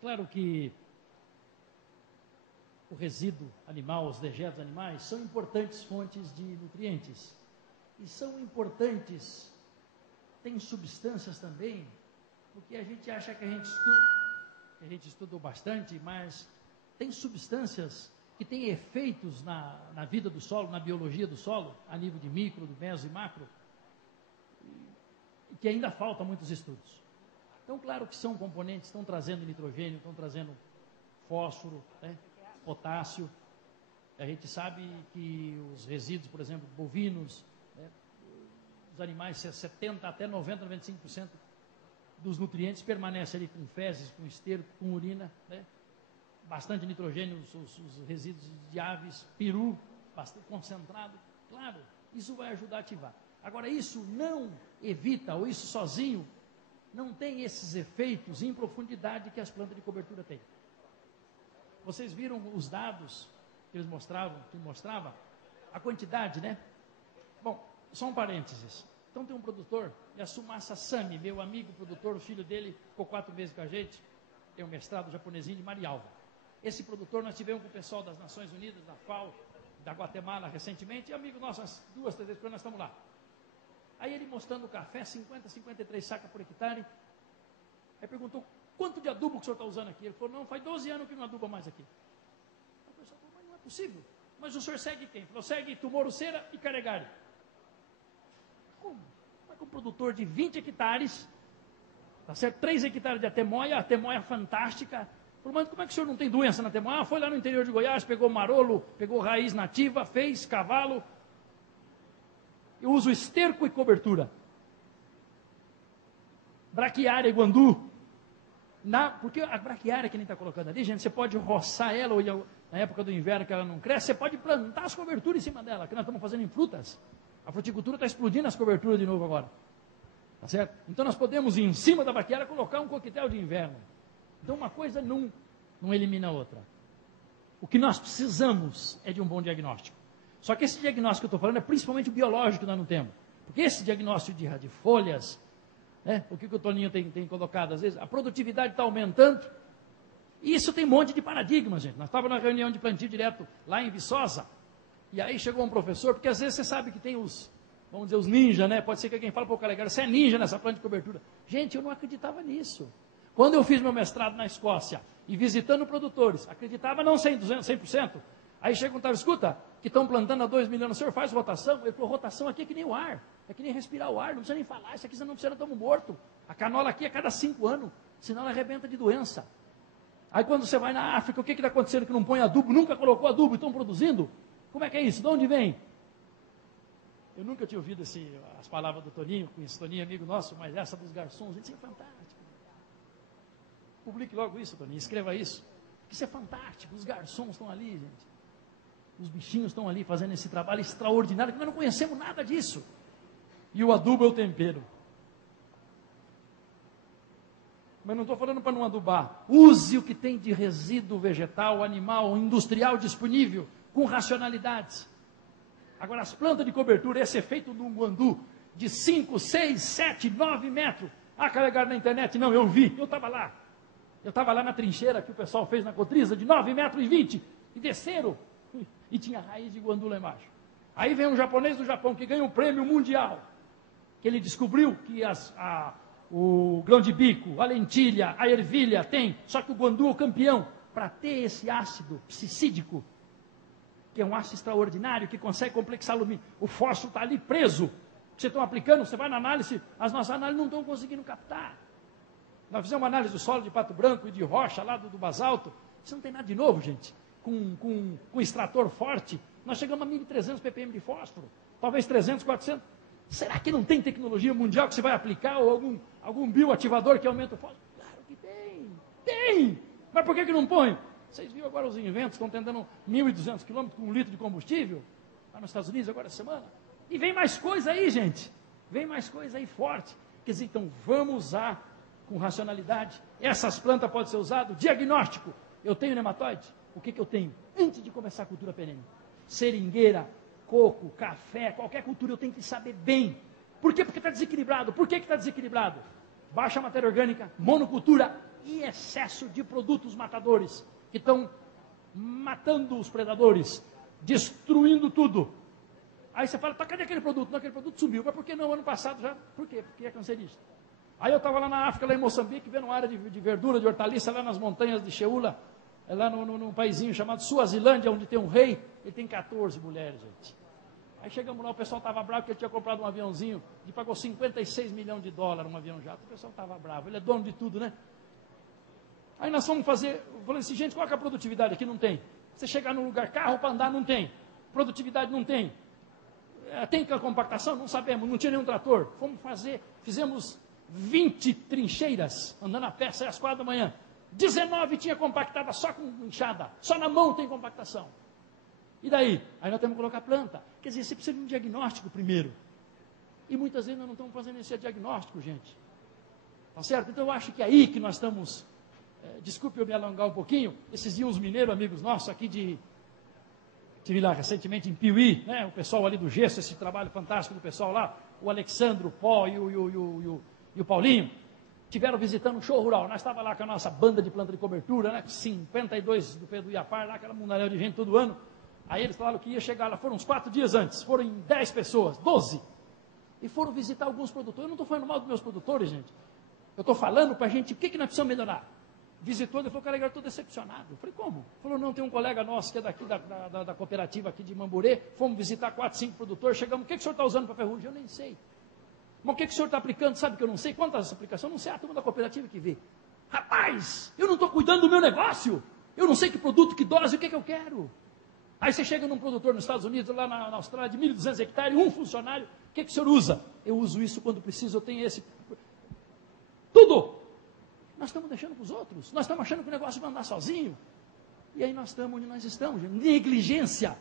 Claro que o resíduo animal, os dejetos animais, são importantes fontes de nutrientes. E são importantes, tem substâncias também, porque a gente acha que a gente estudou bastante, mas tem substâncias que têm efeitos na vida do solo, na biologia do solo, a nível de micro, do meso e macro, que ainda faltam muitos estudos. Então, claro que são componentes, estão trazendo nitrogênio, estão trazendo fósforo, né, potássio. A gente sabe que os resíduos, por exemplo, bovinos, né, os animais, 70% até 90%, 95% dos nutrientes permanecem ali com fezes, com esterco, com urina, né? Bastante nitrogênio, os resíduos de aves, peru, bastante concentrado. Claro, isso vai ajudar a ativar. Agora, isso não evita, ou isso sozinho, não tem esses efeitos em profundidade que as plantas de cobertura têm. Vocês viram os dados que eles mostrava a quantidade, né? Bom, só um parênteses. Então tem um produtor, Yasumasa Sami, meu amigo produtor, o filho dele ficou 4 meses com a gente, tem um mestrado japonesinho de Marialva. Esse produtor nós tivemos com o pessoal das Nações Unidas, da FAO, da Guatemala recentemente, e amigo nosso, umas 2, 3 vezes por ano nós estamos lá. Aí ele mostrando o café, 50, 53 sacas por hectare. Aí perguntou, quanto de adubo que o senhor está usando aqui? Ele falou, não, faz 12 anos que não aduba mais aqui. A pessoa falou, mas não é possível. Mas o senhor segue quem? Ele falou, segue Tumorucera e Caregari. Como? Como é que um produtor de 20 hectares, tá certo? 3 hectares de atemoia fantástica. Falou, mas como é que o senhor não tem doença na atemoia? Ah, foi lá no interior de Goiás, pegou marolo, pegou raiz nativa, fez cavalo. Eu uso esterco e cobertura. Braquiária e guandu. Porque a braquiária que nem está colocando ali, gente, você pode roçar ela, ou na época do inverno que ela não cresce, você pode plantar as coberturas em cima dela, que nós estamos fazendo em frutas. A fruticultura está explodindo as coberturas de novo agora. Tá certo? Então nós podemos, em cima da braquiária, colocar um coquetel de inverno. Então uma coisa não elimina a outra. O que nós precisamos é de um bom diagnóstico. Só que esse diagnóstico que eu estou falando é principalmente o biológico que nós não temos. Porque esse diagnóstico de folhas, né, o que o Toninho tem colocado, às vezes, a produtividade está aumentando. E isso tem um monte de paradigmas, gente. Nós estávamos na reunião de plantio direto lá em Viçosa, e aí chegou um professor, porque às vezes você sabe que tem vamos dizer, os ninjas, né? Pode ser que alguém fale para o colega, você é ninja nessa planta de cobertura. Gente, eu não acreditava nisso. Quando eu fiz meu mestrado na Escócia, e visitando produtores, acreditava não 100%. Aí chega um tal, escuta, que estão plantando há 2 mil anos, o senhor faz rotação? Ele falou, rotação aqui é que nem o ar, é que nem respirar o ar, não precisa nem falar, isso aqui você não precisa, estamos mortos. A canola aqui é cada 5 anos, senão ela arrebenta de doença. Aí quando você vai na África, o que está acontecendo que não põe adubo, nunca colocou adubo e estão produzindo? Como é que é isso? De onde vem? Eu nunca tinha ouvido as palavras do Toninho, com esse Toninho amigo nosso, mas essa dos garçons, isso é fantástico. Publique logo isso, Toninho, escreva isso. Isso é fantástico, os garçons estão ali, gente. Os bichinhos estão ali fazendo esse trabalho extraordinário, que nós não conhecemos nada disso. E o adubo é o tempero. Mas não estou falando para não adubar. Use o que tem de resíduo vegetal, animal, industrial disponível, com racionalidades. Agora, as plantas de cobertura, esse efeito do guandu, de 5, 6, 7, 9 metros. Ah, carregaram na internet? Não, eu vi, eu estava lá. Eu estava lá na trincheira que o pessoal fez na Cotriza, de 9 metros e 20, e desceram, e tinha raiz de guandu lá embaixo. Aí vem um japonês do Japão, que ganha um prêmio mundial, que ele descobriu que o grão de bico, a lentilha, a ervilha tem, só que o guandu é o campeão, para ter esse ácido psicídico, que é um ácido extraordinário, que consegue complexar alumínio. O fósforo está ali preso. Vocês estão aplicando, você vai na análise, as nossas análises não estão conseguindo captar. Nós fizemos uma análise do solo de Pato Branco e de rocha lá do basalto. Isso não tem nada de novo, gente. Com extrator forte, Nós chegamos a 1.300 ppm de fósforo, talvez 300, 400. Será que não tem tecnologia mundial que você vai aplicar ou algum bioativador que aumenta o fósforo? Claro que tem, tem! Mas por que não põe? Vocês viram agora os inventos, estão tentando 1.200 quilômetros com 1 litro de combustível, lá nos Estados Unidos agora essa semana. E vem mais coisa aí, gente. Vem mais coisa aí forte. Quer dizer, então vamos usar com racionalidade. Essas plantas podem ser usadas. Diagnóstico. Eu tenho nematóide? O que eu tenho? Antes de começar a cultura perene. Seringueira, coco, café, qualquer cultura eu tenho que saber bem. Por quê? Porque está desequilibrado. Por que está desequilibrado? Baixa matéria orgânica, monocultura e excesso de produtos matadores, que estão matando os predadores, destruindo tudo. Aí você fala, tá, cadê aquele produto? Não, aquele produto sumiu. Mas por que não? Ano passado já. Por quê? Porque é cancerígeno. Aí eu estava lá na África, lá em Moçambique, vendo uma área de verdura, de hortaliça, lá nas montanhas de Sheula, lá num paísinho chamado Suazilândia, onde tem um rei, ele tem 14 mulheres, gente. Aí chegamos lá, o pessoal estava bravo, porque ele tinha comprado um aviãozinho, e pagou 56 milhões de dólares um avião jato. O pessoal estava bravo, ele é dono de tudo, né? Aí nós fomos fazer, eu falei assim, gente, qual é a produtividade aqui? Não tem. Você chegar num lugar, carro para andar, não tem. Produtividade não tem. Tem compactação? Não sabemos, não tinha nenhum trator. Fomos fazer, fizemos 20 trincheiras, andando a pé, saia às 4 da manhã. 19 tinha compactada só com enxada, só na mão tem compactação. E daí? Aí nós temos que colocar planta. Quer dizer, você precisa de um diagnóstico primeiro. E muitas vezes nós não estamos fazendo esse diagnóstico, gente. Tá certo? Então eu acho que é aí que nós estamos, desculpe eu me alongar um pouquinho, esses dias uns mineiros, amigos nossos aqui estive lá recentemente em Piuí, né, o pessoal ali do gesso, esse trabalho fantástico do pessoal lá, o Alexandre, o Pó e o Paulinho, tiveram visitando um show rural. Nós estávamos lá com a nossa banda de planta de cobertura, né, 52 do Pedro Iapar, lá, aquela mundaréu de gente todo ano. Aí eles falaram que ia chegar lá, foram uns 4 dias antes, foram em 10 pessoas, 12, e foram visitar alguns produtores. Eu não estou falando mal dos meus produtores, gente. Eu estou falando para a gente, o que nós precisamos melhorar? Visitou, ele falou, cara, eu estou decepcionado. Eu falei, como? Ele falou, não, tem um colega nosso que é daqui da cooperativa aqui de Mamburê, fomos visitar 4, 5 produtores, chegamos, o que o senhor está usando para ferrugem? Eu nem sei. Mas o que o senhor está aplicando? Sabe que eu não sei? Quantas aplicações? Eu não sei, a turma da cooperativa que vê. Rapaz, eu não estou cuidando do meu negócio. Eu não sei que produto, que dose, o que eu quero. Aí você chega num produtor nos Estados Unidos, lá na Austrália, de 1.200 hectares, um funcionário, o que o senhor usa? Eu uso isso quando preciso, eu tenho esse. Tudo! Nós estamos deixando para os outros. Nós estamos achando que o negócio vai andar sozinho. E aí nós estamos onde nós estamos. Negligência.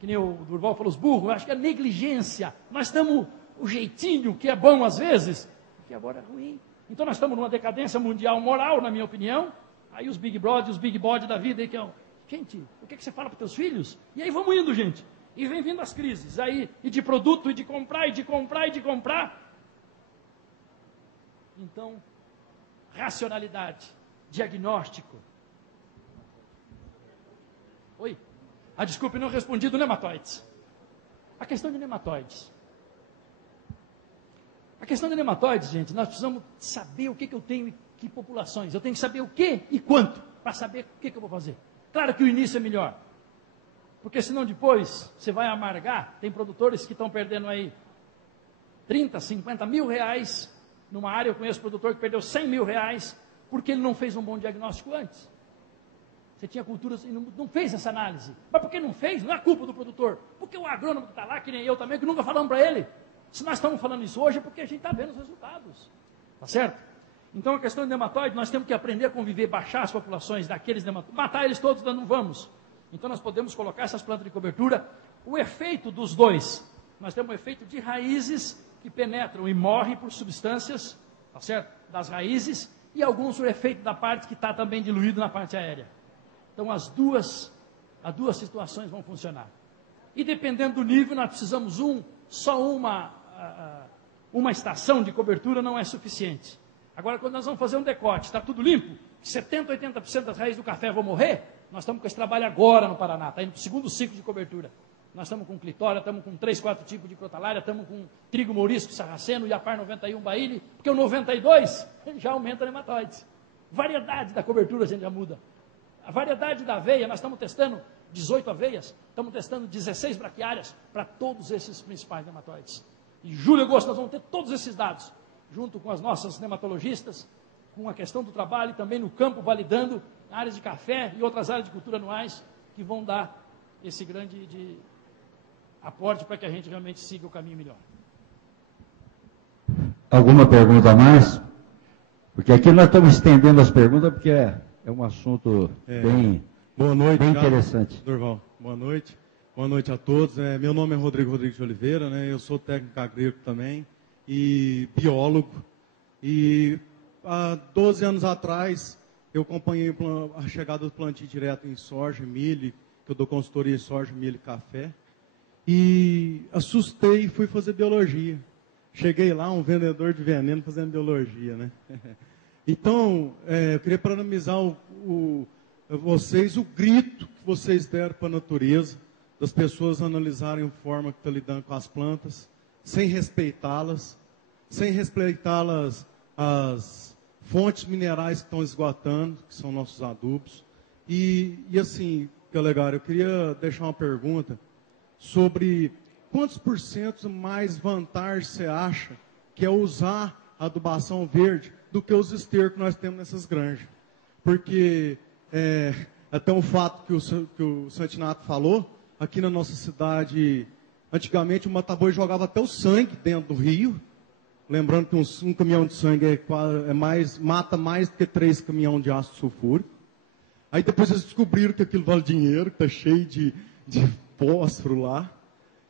Que nem o Durval falou, os burros, eu acho que é negligência. Nós estamos o jeitinho, que é bom às vezes, que agora é ruim. Então nós estamos numa decadência mundial moral, na minha opinião. Aí os Big Brother, os Big Body da vida, aí que é gente, o que você fala para os teus filhos? E aí vamos indo, gente. E vem vindo as crises. Aí, e de produto, e de comprar, e de comprar, e de comprar. Então, racionalidade, diagnóstico. Oi? Desculpe, não respondi do nematóides. A questão de nematóides. A questão de nematóides, gente, nós precisamos saber o que eu tenho e que populações. Eu tenho que saber o que e quanto, para saber o que eu vou fazer. Claro que o início é melhor, porque senão depois você vai amargar. Tem produtores que estão perdendo aí 30, 50 mil reais. Numa área eu conheço produtor que perdeu 100 mil reais porque ele não fez um bom diagnóstico antes. Você tinha culturas e não fez essa análise. Mas por que não fez? Não é culpa do produtor. Porque o agrônomo que está lá, que nem eu também, que nunca falamos para ele. Se nós estamos falando isso hoje é porque a gente está vendo os resultados. Tá certo? Então a questão de nematóide, nós temos que aprender a conviver, baixar as populações daqueles nematóides, matar eles todos, não vamos. Então nós podemos colocar essas plantas de cobertura. O efeito dos dois, nós temos o efeito de raízes que penetram e morrem por substâncias, tá certo? Das raízes, e alguns o efeito da parte que está também diluído na parte aérea. Então as duas situações vão funcionar. E dependendo do nível, nós precisamos só uma estação de cobertura não é suficiente. Agora, quando nós vamos fazer um decote, está tudo limpo, 70%, 80% das raízes do café vão morrer, nós estamos com esse trabalho agora no Paraná, está indo para o segundo ciclo de cobertura. Nós estamos com clitória, estamos com 3, 4 tipos de crotalária, estamos com trigo mourisco, sarraceno, Iapar 91, baíli, porque o 92 já aumenta nematóides. Variedade da cobertura a gente já muda. A variedade da aveia, nós estamos testando 18 aveias, estamos testando 16 braquiárias para todos esses principais nematóides. Em julho e agosto nós vamos ter todos esses dados, junto com as nossas nematologistas, com a questão do trabalho e também no campo validando áreas de café e outras áreas de cultura anuais que vão dar esse grande aporte para que a gente realmente siga o caminho melhor. Alguma pergunta a mais? Porque aqui nós estamos estendendo as perguntas porque é um assunto bem, boa noite, bem interessante. Durval, boa noite. Boa noite a todos. Meu nome é Rodrigo Rodrigues de Oliveira, né? Eu sou técnico agrícola também e biólogo. E há 12 anos atrás eu acompanhei a chegada do plantio direto em soja, milho, que eu dou consultoria em soja, milho e café. E assustei e fui fazer biologia. Cheguei lá, um vendedor de veneno fazendo biologia, né? Então, eu queria parabenizar vocês, o grito que vocês deram para a natureza, das pessoas analisarem a forma que está lidando com as plantas, sem respeitá-las, as fontes minerais que estão esgotando, que são nossos adubos. E assim, Calegari, eu queria deixar uma pergunta sobre quantos por cento mais vantagem você acha que é usar a adubação verde do que os estercos que nós temos nessas granjas? Porque até um fato que o Santinato falou, aqui na nossa cidade, antigamente o Mataboi jogava até o sangue dentro do rio. Lembrando que um caminhão de sangue mata mais do que 3 caminhões de ácido sulfúrico. Aí depois eles descobriram que aquilo vale dinheiro, que está cheio de fósforo lá.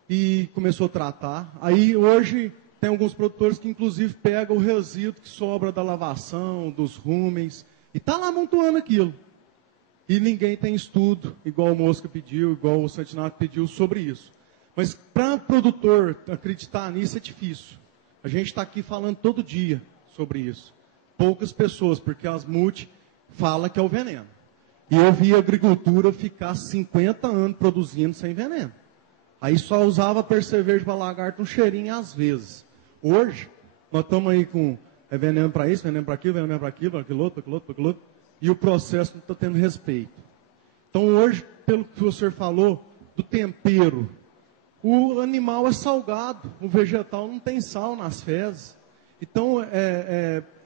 E começou a tratar. Aí hoje tem alguns produtores que inclusive pegam o resíduo que sobra da lavação, dos rumens, e está lá amontoando aquilo. E ninguém tem estudo, igual o Mosca pediu, igual o Santinato pediu, sobre isso. Mas para o produtor acreditar nisso é difícil. A gente está aqui falando todo dia sobre isso. Poucas pessoas, porque as multi falam que é o veneno. E eu vi a agricultura ficar 50 anos produzindo sem veneno. Aí só usava percevejo para lagarto um cheirinho às vezes. Hoje, nós estamos aí com veneno para isso, veneno para aquilo, veneno para aquilo, para aquilo outro. E o processo não está tendo respeito. Então hoje, pelo que o senhor falou, do tempero, o animal é salgado, o vegetal não tem sal nas fezes. Então,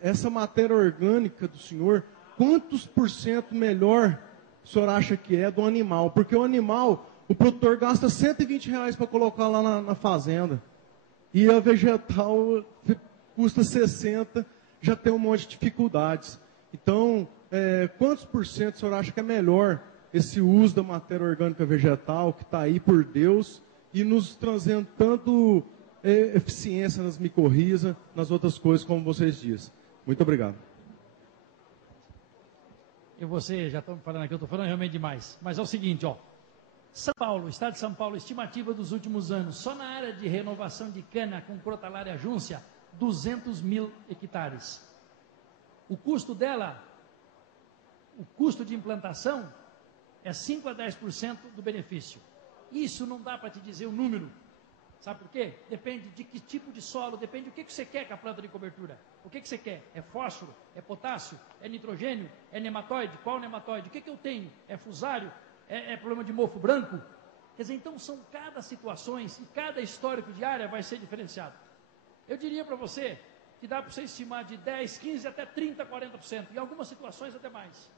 essa matéria orgânica do senhor, quantos por cento melhor o senhor acha que é do animal? Porque o animal, o produtor gasta R$120 para colocar lá na fazenda. E a vegetal custa 60, já tem um monte de dificuldades. Então, quantos por cento o senhor acha que é melhor esse uso da matéria orgânica vegetal, que está aí por Deus, e nos trazendo tanto eficiência nas micorrizas, nas outras coisas, como vocês dizem. Muito obrigado. Já estamos falando aqui, eu estou falando realmente demais. Mas é o seguinte, ó. São Paulo, estado de São Paulo, estimativa dos últimos anos, só na área de renovação de cana com crotalária júncia, 200 mil hectares. O custo dela, o custo de implantação, é 5 a 10% do benefício. Isso não dá para te dizer o número. Sabe por quê? Depende de que tipo de solo, depende do que você quer com a planta de cobertura. O que você quer? É fósforo? É potássio? É nitrogênio? É nematóide? Qual nematóide? O que eu tenho? É fusário? É problema de mofo branco? Quer dizer, então são cada situações e cada histórico de área vai ser diferenciado. Eu diria para você que dá para você estimar de 10, 15 até 30, 40%. Em algumas situações até mais.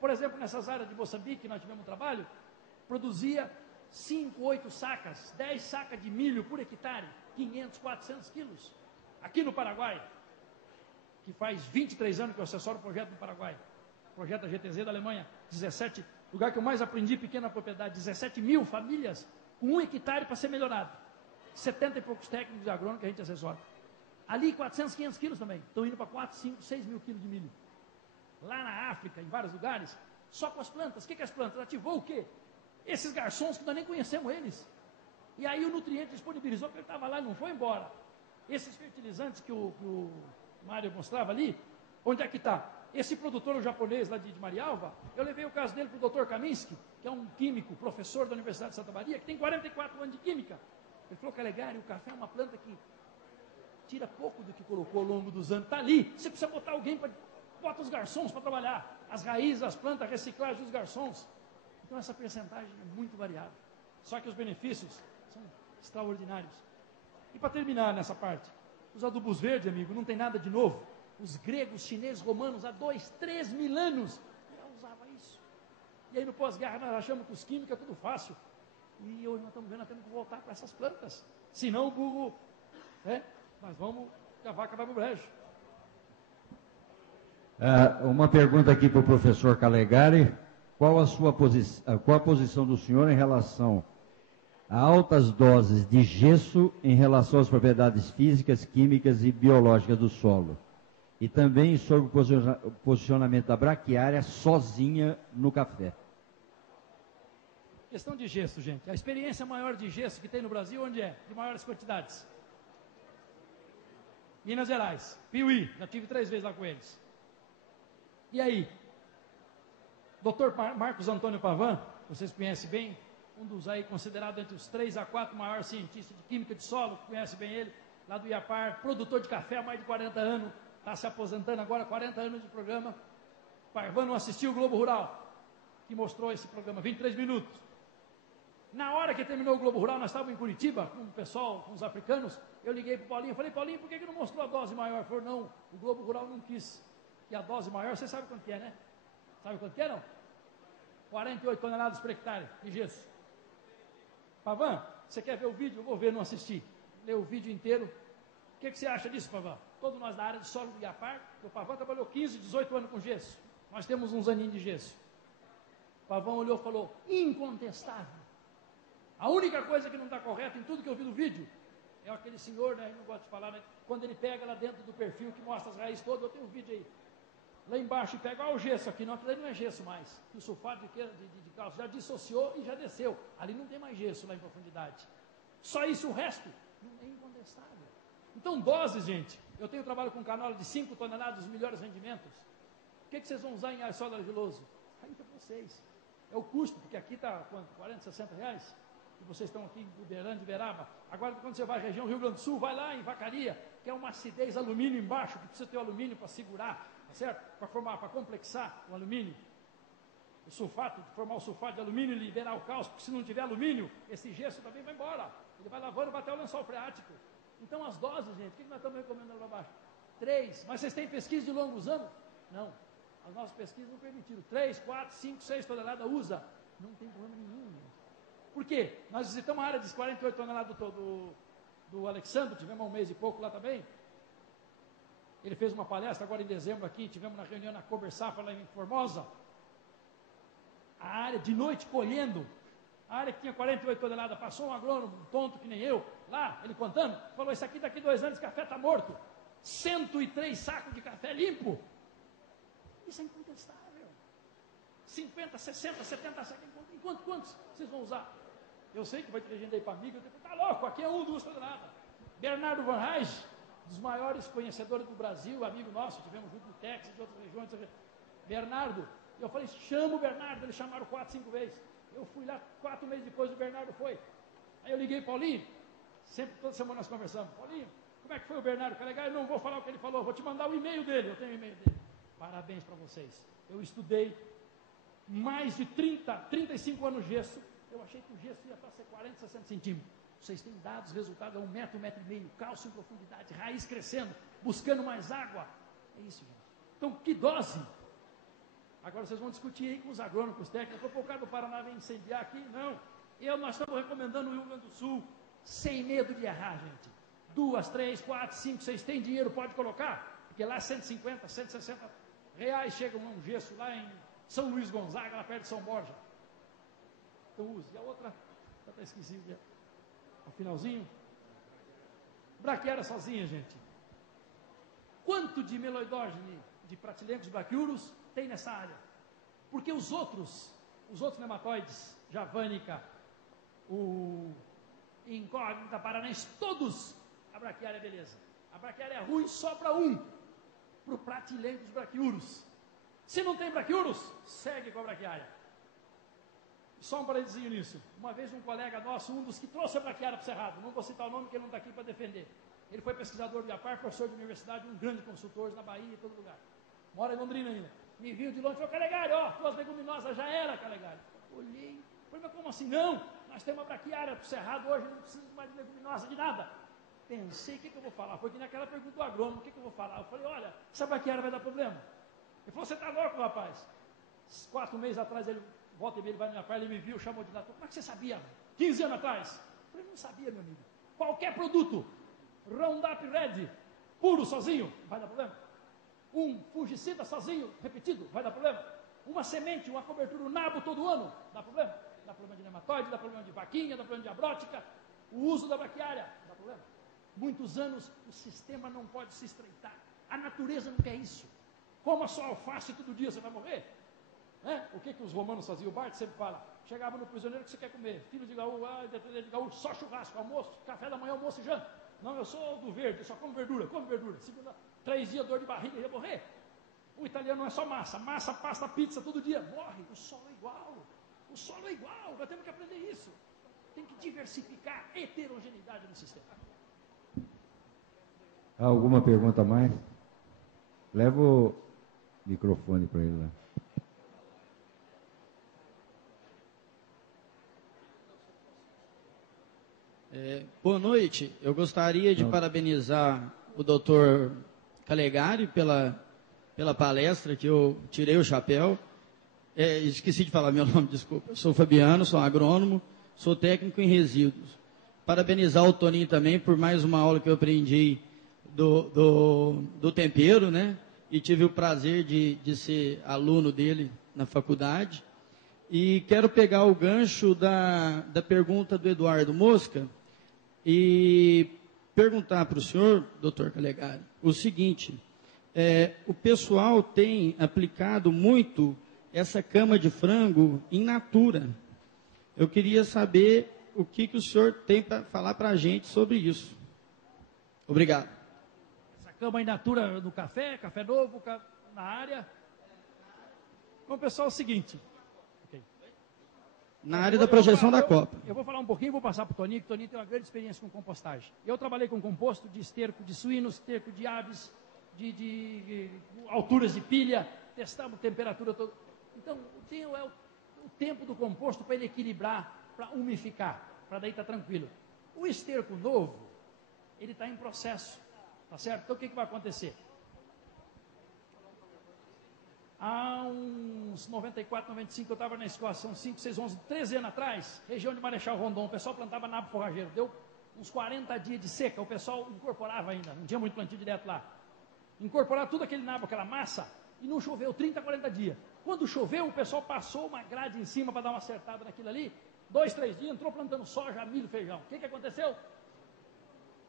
Por exemplo, nessas áreas de Moçambique que nós tivemos um trabalho, produzia 5, 8 sacas, 10 sacas de milho por hectare, 500, 400 quilos. Aqui no Paraguai, que faz 23 anos que eu assessoro o projeto no Paraguai, projeto da GTZ da Alemanha, 17, lugar que eu mais aprendi, pequena propriedade, 17 mil famílias com 1 hectare para ser melhorado. 70 e poucos técnicos de agrônomo que a gente assessora. Ali 400, 500 quilos também, estão indo para 4, 5, 6 mil quilos de milho. Lá na África, em vários lugares, só com as plantas. O que as plantas? Ativou o quê? Esses garçons que nós nem conhecemos eles. E aí o nutriente disponibilizou, porque ele estava lá e não foi embora. Esses fertilizantes que o Mário mostrava ali, onde é que está? Esse produtor japonês lá de Marialva, eu levei o caso dele para o Dr. Kaminski, que é um químico, professor da Universidade de Santa Maria, que tem 44 anos de química. Ele falou, Calegari, o café é uma planta que tira pouco do que colocou ao longo dos anos. Está ali, você precisa botar alguém para... Bota os garçons para trabalhar. As raízes, as plantas, a reciclagem dos garçons. Então essa percentagem é muito variável. Só que os benefícios são extraordinários. E para terminar nessa parte, os adubos verdes, amigo, não tem nada de novo. Os gregos, chineses, romanos, há 2, 3 mil anos, já usavam isso. E aí no pós-guerra nós achamos que os químicos é tudo fácil. E hoje nós estamos vendo, nós temos que voltar para essas plantas. Senão o burro, nós vamos, a vaca vai para o brejo. Uma pergunta aqui para o professor Calegari. Qual a posição do senhor em relação a altas doses de gesso em relação às propriedades físicas, químicas e biológicas do solo? E também sobre o posicionamento da braquiária sozinha no café. Questão de gesso, gente. A experiência maior de gesso que tem no Brasil, onde é? De maiores quantidades. Minas Gerais, Piuí, já tive 3 vezes lá com eles. E aí? Dr. Marcos Antônio Pavan, vocês conhecem bem, um dos aí considerado entre os 3 a 4 maiores cientistas de química de solo, conhece bem ele, lá do Iapar, produtor de café há mais de 40 anos, está se aposentando agora, 40 anos de programa. Pavan não assistiu o Globo Rural, que mostrou esse programa, 23 minutos. Na hora que terminou o Globo Rural, nós estávamos em Curitiba, com o pessoal, com os africanos, eu liguei para o Paulinho, falei, Paulinho, por que não mostrou a dose maior? Ele falou, não, o Globo Rural não quis. E a dose maior, você sabe quanto que é, né? Sabe quanto que é, não? 48 toneladas por hectare de gesso. Pavan, você quer ver o vídeo? Eu vou ver, não assisti. Ler o vídeo inteiro. O que você acha disso, Pavan? Todos nós da área de solo do Iapar, o Pavan trabalhou 15, 18 anos com gesso. Nós temos uns aninhos de gesso. O Pavan olhou e falou, incontestável. A única coisa que não está correta em tudo que eu vi no vídeo é aquele senhor, né? Eu não gosto de falar, né? Quando ele pega lá dentro do perfil que mostra as raízes todas, eu tenho um vídeo aí. Lá embaixo e pega, olha o gesso aqui, não, aquilo ali não é gesso mais. O sulfato de cálcio já dissociou e já desceu. Ali não tem mais gesso lá em profundidade. Só isso, o resto não é incontestável. Então, doses, gente. Eu tenho trabalho com canola de 5 toneladas, os melhores rendimentos. O que vocês vão usar em solo argiloso? Aí para vocês. É o custo, porque aqui está quanto? 40, 60 reais? E vocês estão aqui em Uberlândia, Uberaba. Agora, quando você vai à região Rio Grande do Sul, vai lá em Vacaria, que é uma acidez alumínio embaixo, que precisa ter o alumínio para segurar, tá certo? Para complexar o alumínio. O sulfato, formar o sulfato de alumínio e liberar o cálcio, porque se não tiver alumínio, esse gesso também vai embora. Ele vai lavando, vai até o lençol freático. Então, as doses, gente, o que nós estamos recomendando lá abaixo? 3. Mas vocês têm pesquisa de longos anos? Não. As nossas pesquisas não permitiram. 3, 4, 5, 6 toneladas usa. Não tem problema nenhum, gente. Por quê? Nós visitamos a área de 48 toneladas do Alexandre, tivemos 1 mês e pouco lá também. Ele fez uma palestra agora em dezembro aqui, tivemos na reunião na Cober Safra lá em Formosa. A área de noite colhendo, a área que tinha 48 toneladas, passou um agrônomo, um tonto que nem eu, lá, ele contando, falou, isso aqui daqui 2 anos, esse café está morto. 103 sacos de café limpo. Isso é incontestável. 50, 60, 70 sacos, quantos vocês vão usar? Eu sei que vai ter gente aí para amigo, tá louco, aqui é 1, 2 toneladas. Bernardo Van Reij, dos maiores conhecedores do Brasil, amigo nosso, tivemos junto no Texas, de outras regiões. Bernardo, eu falei, chama o Bernardo, eles chamaram 4, 5 vezes. Eu fui lá, 4 meses depois o Bernardo foi. Aí eu liguei, Paulinho, sempre, toda semana nós conversamos, Paulinho, como é que foi o Bernardo? Falei, eu não vou falar o que ele falou, vou te mandar o e-mail dele, eu tenho o e-mail dele. Parabéns para vocês. Eu estudei mais de 35 anos gesso, eu achei que o gesso ia para ser 40, 60 centímetros. Vocês têm dados, resultado é 1 metro, 1,5 metro, cálcio em profundidade, raiz crescendo, buscando mais água. É isso, gente. Então, que dose? Agora vocês vão discutir aí com os agrônomos, com os técnicos. O cara do Paraná vem incendiar aqui? Não. Nós estamos recomendando o Rio Grande do Sul, sem medo de errar, gente. 2, 3, 4, 5, vocês têm dinheiro, pode colocar, porque lá 150, 160 reais chega um gesso lá em São Luís Gonzaga, lá perto de São Borja. Então use. E a outra, até esqueci, o finalzinho. Braquiária sozinha, gente. Quanto de meloidógene, de pratilencos braquiuros tem nessa área? Porque os outros nematóides, javânica, o incógnita, paranense, todos, a braquiária é beleza. A braquiária é ruim só para para o pratilencos braquiuros. Se não tem braquiuros, segue com a braquiária. Só um parentezinho nisso. Uma vez um colega nosso, um dos que trouxe a braquiária para o Cerrado, não vou citar o nome porque ele não está aqui para defender. Ele foi pesquisador do Iapar, professor de universidade, um grande consultor na Bahia e todo lugar. Mora em Londrina ainda. Me viu de longe e falou, Calegari, ó, tuas leguminosas já era, Calegari. Olhei, falei, mas como assim? Não, nós temos uma braquiária para o Cerrado hoje, não precisa mais de leguminosa, de nada. Pensei, o que eu vou falar? Foi que naquela pergunta do agrônomo, o que eu vou falar? Eu falei, olha, essa braquiária vai dar problema. Ele falou, você está louco, rapaz? 4 meses atrás, ele volta e meia, ele vai na praia, ele me viu, chamou de lá. Como é que você sabia? 15 anos atrás. Eu falei, não sabia, meu amigo. Qualquer produto, Roundup Red, puro sozinho, vai dar problema. Um fungicida sozinho, repetido, vai dar problema. Uma semente, uma cobertura, um nabo todo ano, dá problema. Dá problema de nematóide, dá problema de vaquinha, dá problema de abrótica. O uso da braquiária, dá problema. Muitos anos o sistema não pode se estreitar. A natureza não quer isso. Coma só alface todo dia, você vai morrer. O que os romanos faziam? O Bart sempre fala. Chegava no prisioneiro, o que você quer comer? Filho de gaúcho, de gaúcho, só churrasco, almoço, café da manhã, almoço e janta. Não, eu sou do verde, eu só como verdura, come verdura. Segunda, 3 dias, dor de barriga, ia morrer. O italiano não é só massa, pasta, pizza, todo dia. Morre, o solo é igual. O solo é igual, nós temos que aprender isso. Tem que diversificar a heterogeneidade do sistema. Alguma pergunta a mais? Leva o microfone para ele lá. Boa noite. Eu gostaria de parabenizar o doutor Calegari pela palestra, que eu tirei o chapéu. Esqueci de falar meu nome, desculpa. Eu sou Fabiano, sou agrônomo, sou técnico em resíduos. Parabenizar o Toninho também por mais uma aula que eu aprendi do tempero, né? E tive o prazer de ser aluno dele na faculdade. E quero pegar o gancho da pergunta do Eduardo Mosca e perguntar para o senhor, doutor Calegari, o seguinte: o pessoal tem aplicado muito essa cama de frango in natura. Eu queria saber o que o senhor tem para falar para a gente sobre isso. Obrigado. Essa cama in natura no café novo, na área. Bom, pessoal, é o seguinte. Na área da projeção da Copa. Eu vou falar um pouquinho e vou passar para o Toninho, que o Toninho tem uma grande experiência com compostagem. Eu trabalhei com composto de esterco de suínos, esterco de aves, de alturas de pilha, testamos temperatura toda. Então, o tempo do composto para ele equilibrar, para umificar, para daí estar tranquilo. O esterco novo, ele está em processo, tá certo? Então, o que vai acontecer? Há uns 94, 95, eu estava na escola, são 5, 6, 11, 13 anos atrás, região de Marechal Rondon, o pessoal plantava nabo forrageiro, deu uns 40 dias de seca, o pessoal incorporava ainda, não tinha muito plantio direto lá. Incorporava tudo aquele nabo, aquela massa, e não choveu 30, 40 dias. Quando choveu, o pessoal passou uma grade em cima para dar uma acertada naquilo ali, 2, 3 dias, entrou plantando soja, milho, feijão. O que aconteceu?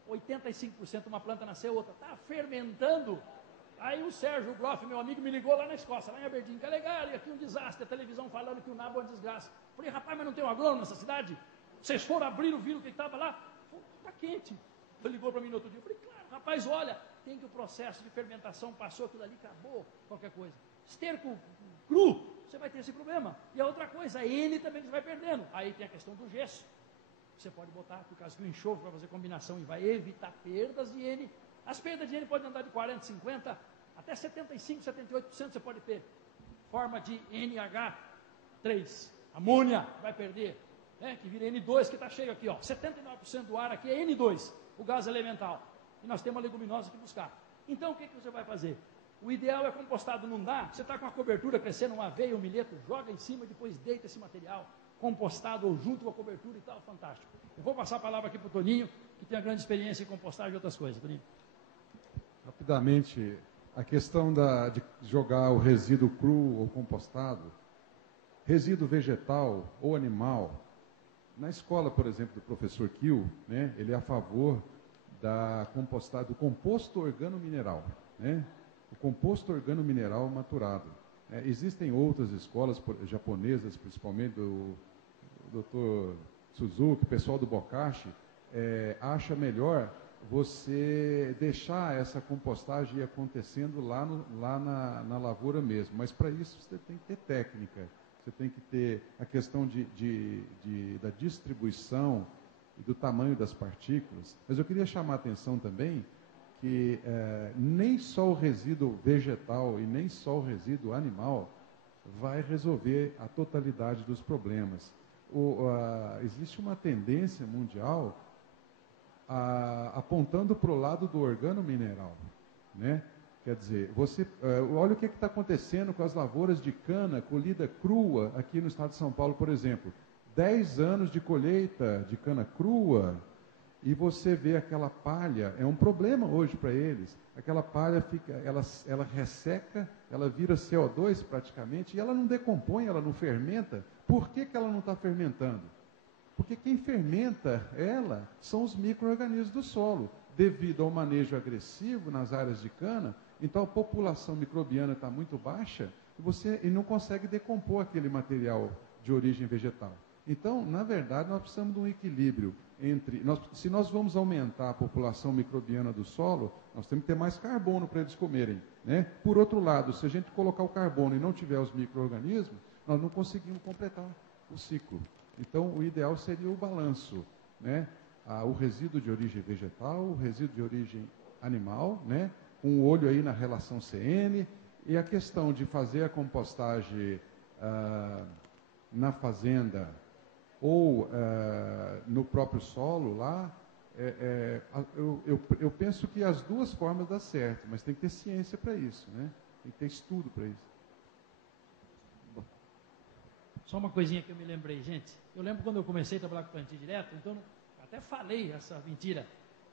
85% uma planta nasceu, outra está fermentando. Aí o Sérgio Groff, meu amigo, me ligou lá na Escócia, lá em Aberdeen, Calegari, aqui um desastre, a televisão falando que o nabo é uma desgraça. Falei, rapaz, mas não tem um agrônomo nessa cidade? Vocês foram abrir, viram o que estava lá? Está quente. Ele ligou para mim no outro dia, eu falei, claro, rapaz, olha, tem que o processo de fermentação passou, aquilo ali acabou, qualquer coisa. Esterco cru, você vai ter esse problema. E a outra coisa, a N também você vai perdendo. Aí tem a questão do gesso. Você pode botar, por causa que o enxofre vai fazer combinação e vai evitar perdas de N. As perdas de N podem andar de 40, 50, até 75, 78% você pode ter. Forma de NH3. Amônia vai perder. Que vira N2, que está cheio aqui. 79% do ar aqui é N2, o gás elemental. E nós temos uma leguminosa que buscar. Então o que você vai fazer? O ideal é compostado, não dá. Você está com a cobertura crescendo, uma aveia, um milheto, joga em cima, depois deita esse material. Compostado ou junto com a cobertura e tal, fantástico. Eu vou passar a palavra aqui para o Toninho, que tem uma grande experiência em compostagem e outras coisas. Toninho. Rapidamente, a questão de jogar o resíduo cru ou compostado, resíduo vegetal ou animal. Na escola, por exemplo, do professor Kiel, né, ele é a favor do composto organomineral, né? O composto organomineral maturado. Existem outras escolas japonesas, principalmente do Dr. Suzuki, o pessoal do Bokashi, acha melhor você deixar essa compostagem ir acontecendo lá na lavoura mesmo. Mas para isso você tem que ter técnica, você tem que ter a questão da distribuição e do tamanho das partículas. Mas eu queria chamar a atenção também que nem só o resíduo vegetal e nem só o resíduo animal vai resolver a totalidade dos problemas. Existe uma tendência mundial apontando para o lado do organomineral, né? Quer dizer, olha o que está acontecendo com as lavouras de cana colhida crua aqui no estado de São Paulo, por exemplo. 10 anos de colheita de cana crua, e você vê aquela palha, é um problema hoje para eles. Aquela palha ela resseca, ela vira CO2 praticamente, e ela não decompõe, ela não fermenta. Por que ela não está fermentando? Porque quem fermenta ela são os micro-organismos do solo, devido ao manejo agressivo nas áreas de cana. Então a população microbiana está muito baixa e não consegue decompor aquele material de origem vegetal. Então, na verdade, nós precisamos de um equilíbrio entre... se nós vamos aumentar a população microbiana do solo, nós temos que ter mais carbono para eles comerem, né? Por outro lado, se a gente colocar o carbono e não tiver os micro-organismos, nós não conseguimos completar o ciclo. Então, o ideal seria o balanço, né? O resíduo de origem vegetal, o resíduo de origem animal, né? Um olho aí na relação CN, e a questão de fazer a compostagem na fazenda ou no próprio solo lá, eu penso que as duas formas dão certo, mas tem que ter ciência para isso, né? Tem que ter estudo para isso. Só uma coisinha que eu me lembrei, gente. Eu lembro quando eu comecei a trabalhar com plantio direto, então até falei essa mentira,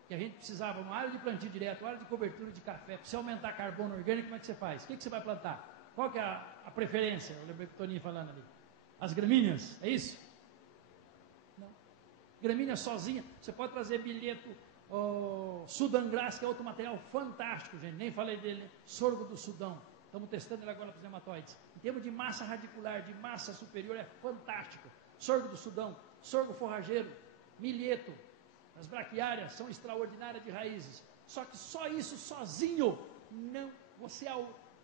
que a gente precisava uma área de plantio direto, uma área de cobertura de café. Para você aumentar carbono orgânico, como é que você faz? O que você vai plantar? Qual que é a preferência? Eu lembrei do Toninho falando ali. As gramíneas, é isso? Não. Gramínea sozinha, você pode trazer bilheto, Sudan Grass, que é outro material fantástico, gente. Nem falei dele, sorgo do Sudão. Estamos testando ele agora para os nematóides. Em termos de massa radicular, de massa superior, é fantástico. Sorgo do Sudão, sorgo forrageiro, milheto. As braquiárias são extraordinárias de raízes. Só que só isso sozinho, não, você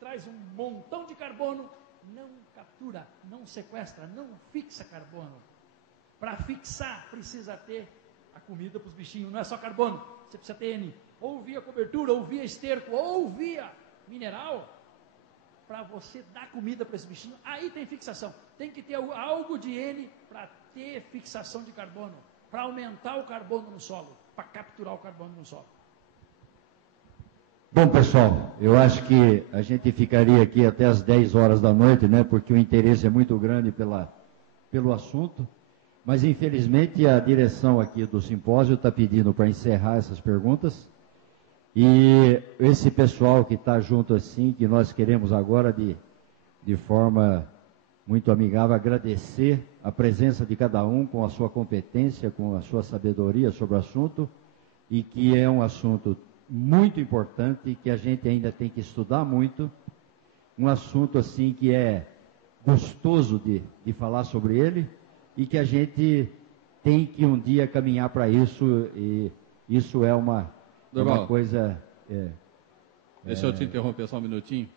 traz um montão de carbono, não captura, não sequestra, não fixa carbono. Para fixar, precisa ter a comida para os bichinhos, não é só carbono. Você precisa ter N, ou via cobertura, ou via esterco, ou via mineral, para você dar comida para esse bichinho. Aí tem fixação. Tem que ter algo de N para ter fixação de carbono, para aumentar o carbono no solo, para capturar o carbono no solo. Bom, pessoal, eu acho que a gente ficaria aqui até as 10 horas da noite, né? Porque o interesse é muito grande pelo assunto. Mas, infelizmente, a direção aqui do simpósio está pedindo para encerrar essas perguntas. E esse pessoal que está junto assim, que nós queremos agora, de forma muito amigável, agradecer a presença de cada um com a sua competência, com a sua sabedoria sobre o assunto, e que é um assunto muito importante, que a gente ainda tem que estudar muito, um assunto assim que é gostoso de falar sobre ele, e que a gente tem que um dia caminhar para isso, e isso é uma coisa... Deixa eu te interromper só um minutinho.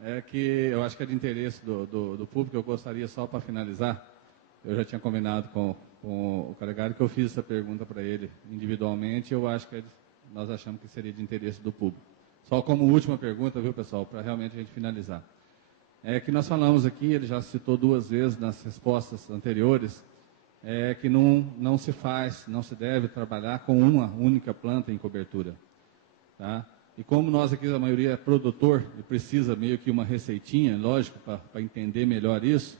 É que eu acho que é de interesse do público. Eu gostaria, só para finalizar, eu já tinha combinado com o Calegari que eu fiz essa pergunta para ele individualmente. Eu acho que nós achamos que seria de interesse do público. Só como última pergunta, viu, pessoal, para realmente a gente finalizar. É que nós falamos aqui, ele já citou 2 vezes nas respostas anteriores, que não se deve trabalhar com uma única planta em cobertura. Tá? E como nós aqui, a maioria é produtor, e precisa meio que uma receitinha, lógico, para entender melhor isso,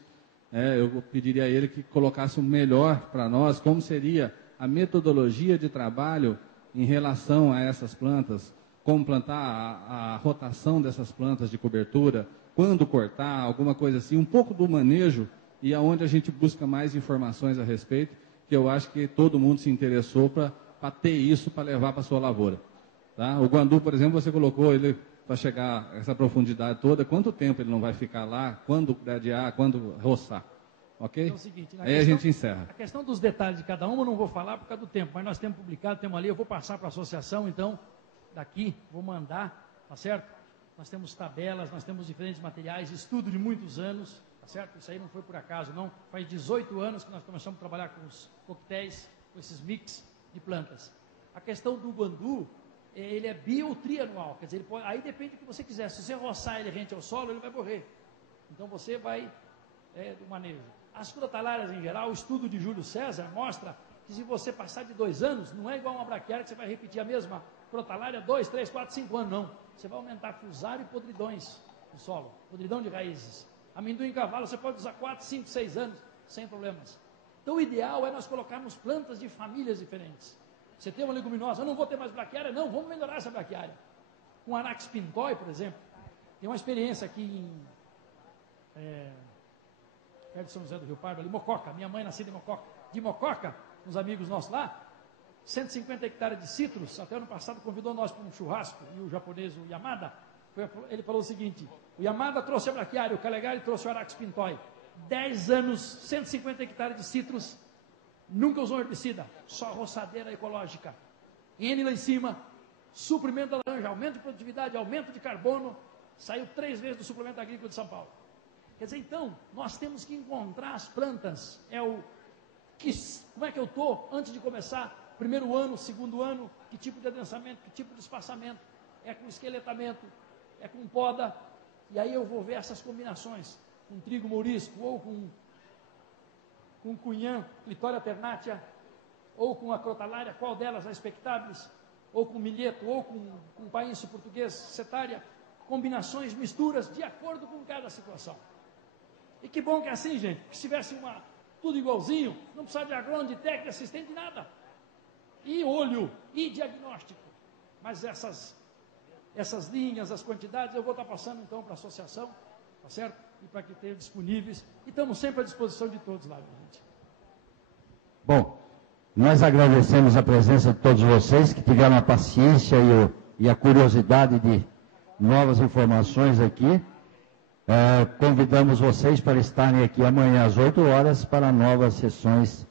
eu pediria a ele que colocasse um melhor para nós, como seria a metodologia de trabalho em relação a essas plantas, como plantar, a rotação dessas plantas de cobertura, quando cortar, alguma coisa assim, um pouco do manejo, e aonde a gente busca mais informações a respeito, que eu acho que todo mundo se interessou para ter isso para levar para a sua lavoura. Tá? O guandu, por exemplo, você colocou ele para chegar a essa profundidade toda, quanto tempo ele não vai ficar lá, quando gradear, quando roçar. Ok? Então é o seguinte, aí a gente encerra. A questão dos detalhes de cada uma eu não vou falar por causa do tempo, mas nós temos publicado, temos ali, eu vou passar para a associação, então, daqui, vou mandar, tá certo? Nós temos tabelas, nós temos diferentes materiais, estudo de muitos anos, tá certo? Isso aí não foi por acaso, não. Faz 18 anos que nós começamos a trabalhar com os coquetéis, com esses mix de plantas. A questão do guandu, ele é biotrianual, quer dizer, ele pode, aí depende do que você quiser. Se você roçar ele rente ao solo, ele vai morrer. Então você vai do manejo. As crotalárias em geral, o estudo de Júlio César mostra que se você passar de 2 anos, não é igual uma braquiária que você vai repetir a mesma crotalária 2, 3, 4, 5 anos, não. Você vai aumentar fusário e podridões no solo, podridão de raízes. Amendoim em cavalo você pode usar 4, 5, 6 anos, sem problemas. Então, o ideal é nós colocarmos plantas de famílias diferentes. Você tem uma leguminosa, eu não vou ter mais braquiária, não, vamos melhorar essa braquiária. Com Arax pintoi, por exemplo, tem uma experiência aqui em perto de São José do Rio Pardo, ali, Mococa, minha mãe nascida em Mococa, de Mococa, uns amigos nossos lá, 150 hectares de citros, até ano passado convidou nós para um churrasco, e o japonês, o Yamada, ele falou o seguinte, o Yamada trouxe a braquiária, o Calegari trouxe o Arax pintoi, 10 anos, 150 hectares de citros, nunca usou herbicida, só roçadeira ecológica, N lá em cima, suprimento da laranja, aumento de produtividade, aumento de carbono, saiu 3 vezes do suplemento agrícola de São Paulo. Quer dizer, então, nós temos que encontrar as plantas, como é que eu estou antes de começar, primeiro ano, segundo ano, que tipo de adensamento, que tipo de espaçamento, é com esqueletamento, é com poda, e aí eu vou ver essas combinações, com trigo mourisco, ou com cunhã, clitória ternatia, ou com acrotalária, qual delas, a expectáveis, ou com milheto, ou com painço português, setária, combinações, misturas, de acordo com cada situação. E que bom que é assim, gente, que se tivesse tudo igualzinho, não precisava de agrônomo, de técnico, de assistente, de nada. E olho, e diagnóstico. Mas essas linhas, as quantidades, eu vou estar passando então para a associação, tá certo? E para que tenham disponíveis. E estamos sempre à disposição de todos lá, gente. Bom, nós agradecemos a presença de todos vocês que tiveram a paciência e a curiosidade de novas informações aqui. Convidamos vocês para estarem aqui amanhã às 8 horas para novas sessões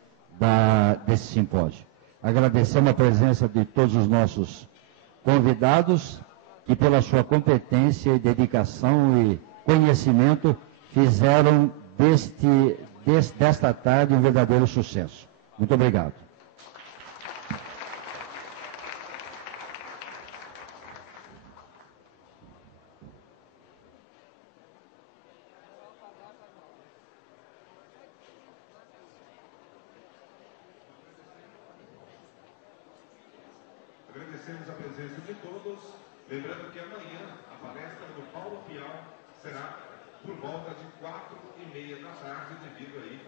desse simpósio. Agradecemos a presença de todos os nossos convidados que pela sua competência e dedicação e conhecimento fizeram desta tarde um verdadeiro sucesso. Muito obrigado. Agradecemos a presença de todos, lembrando que amanhã a palestra do Paulo Fial será por volta de 4h30 da tarde, devido aí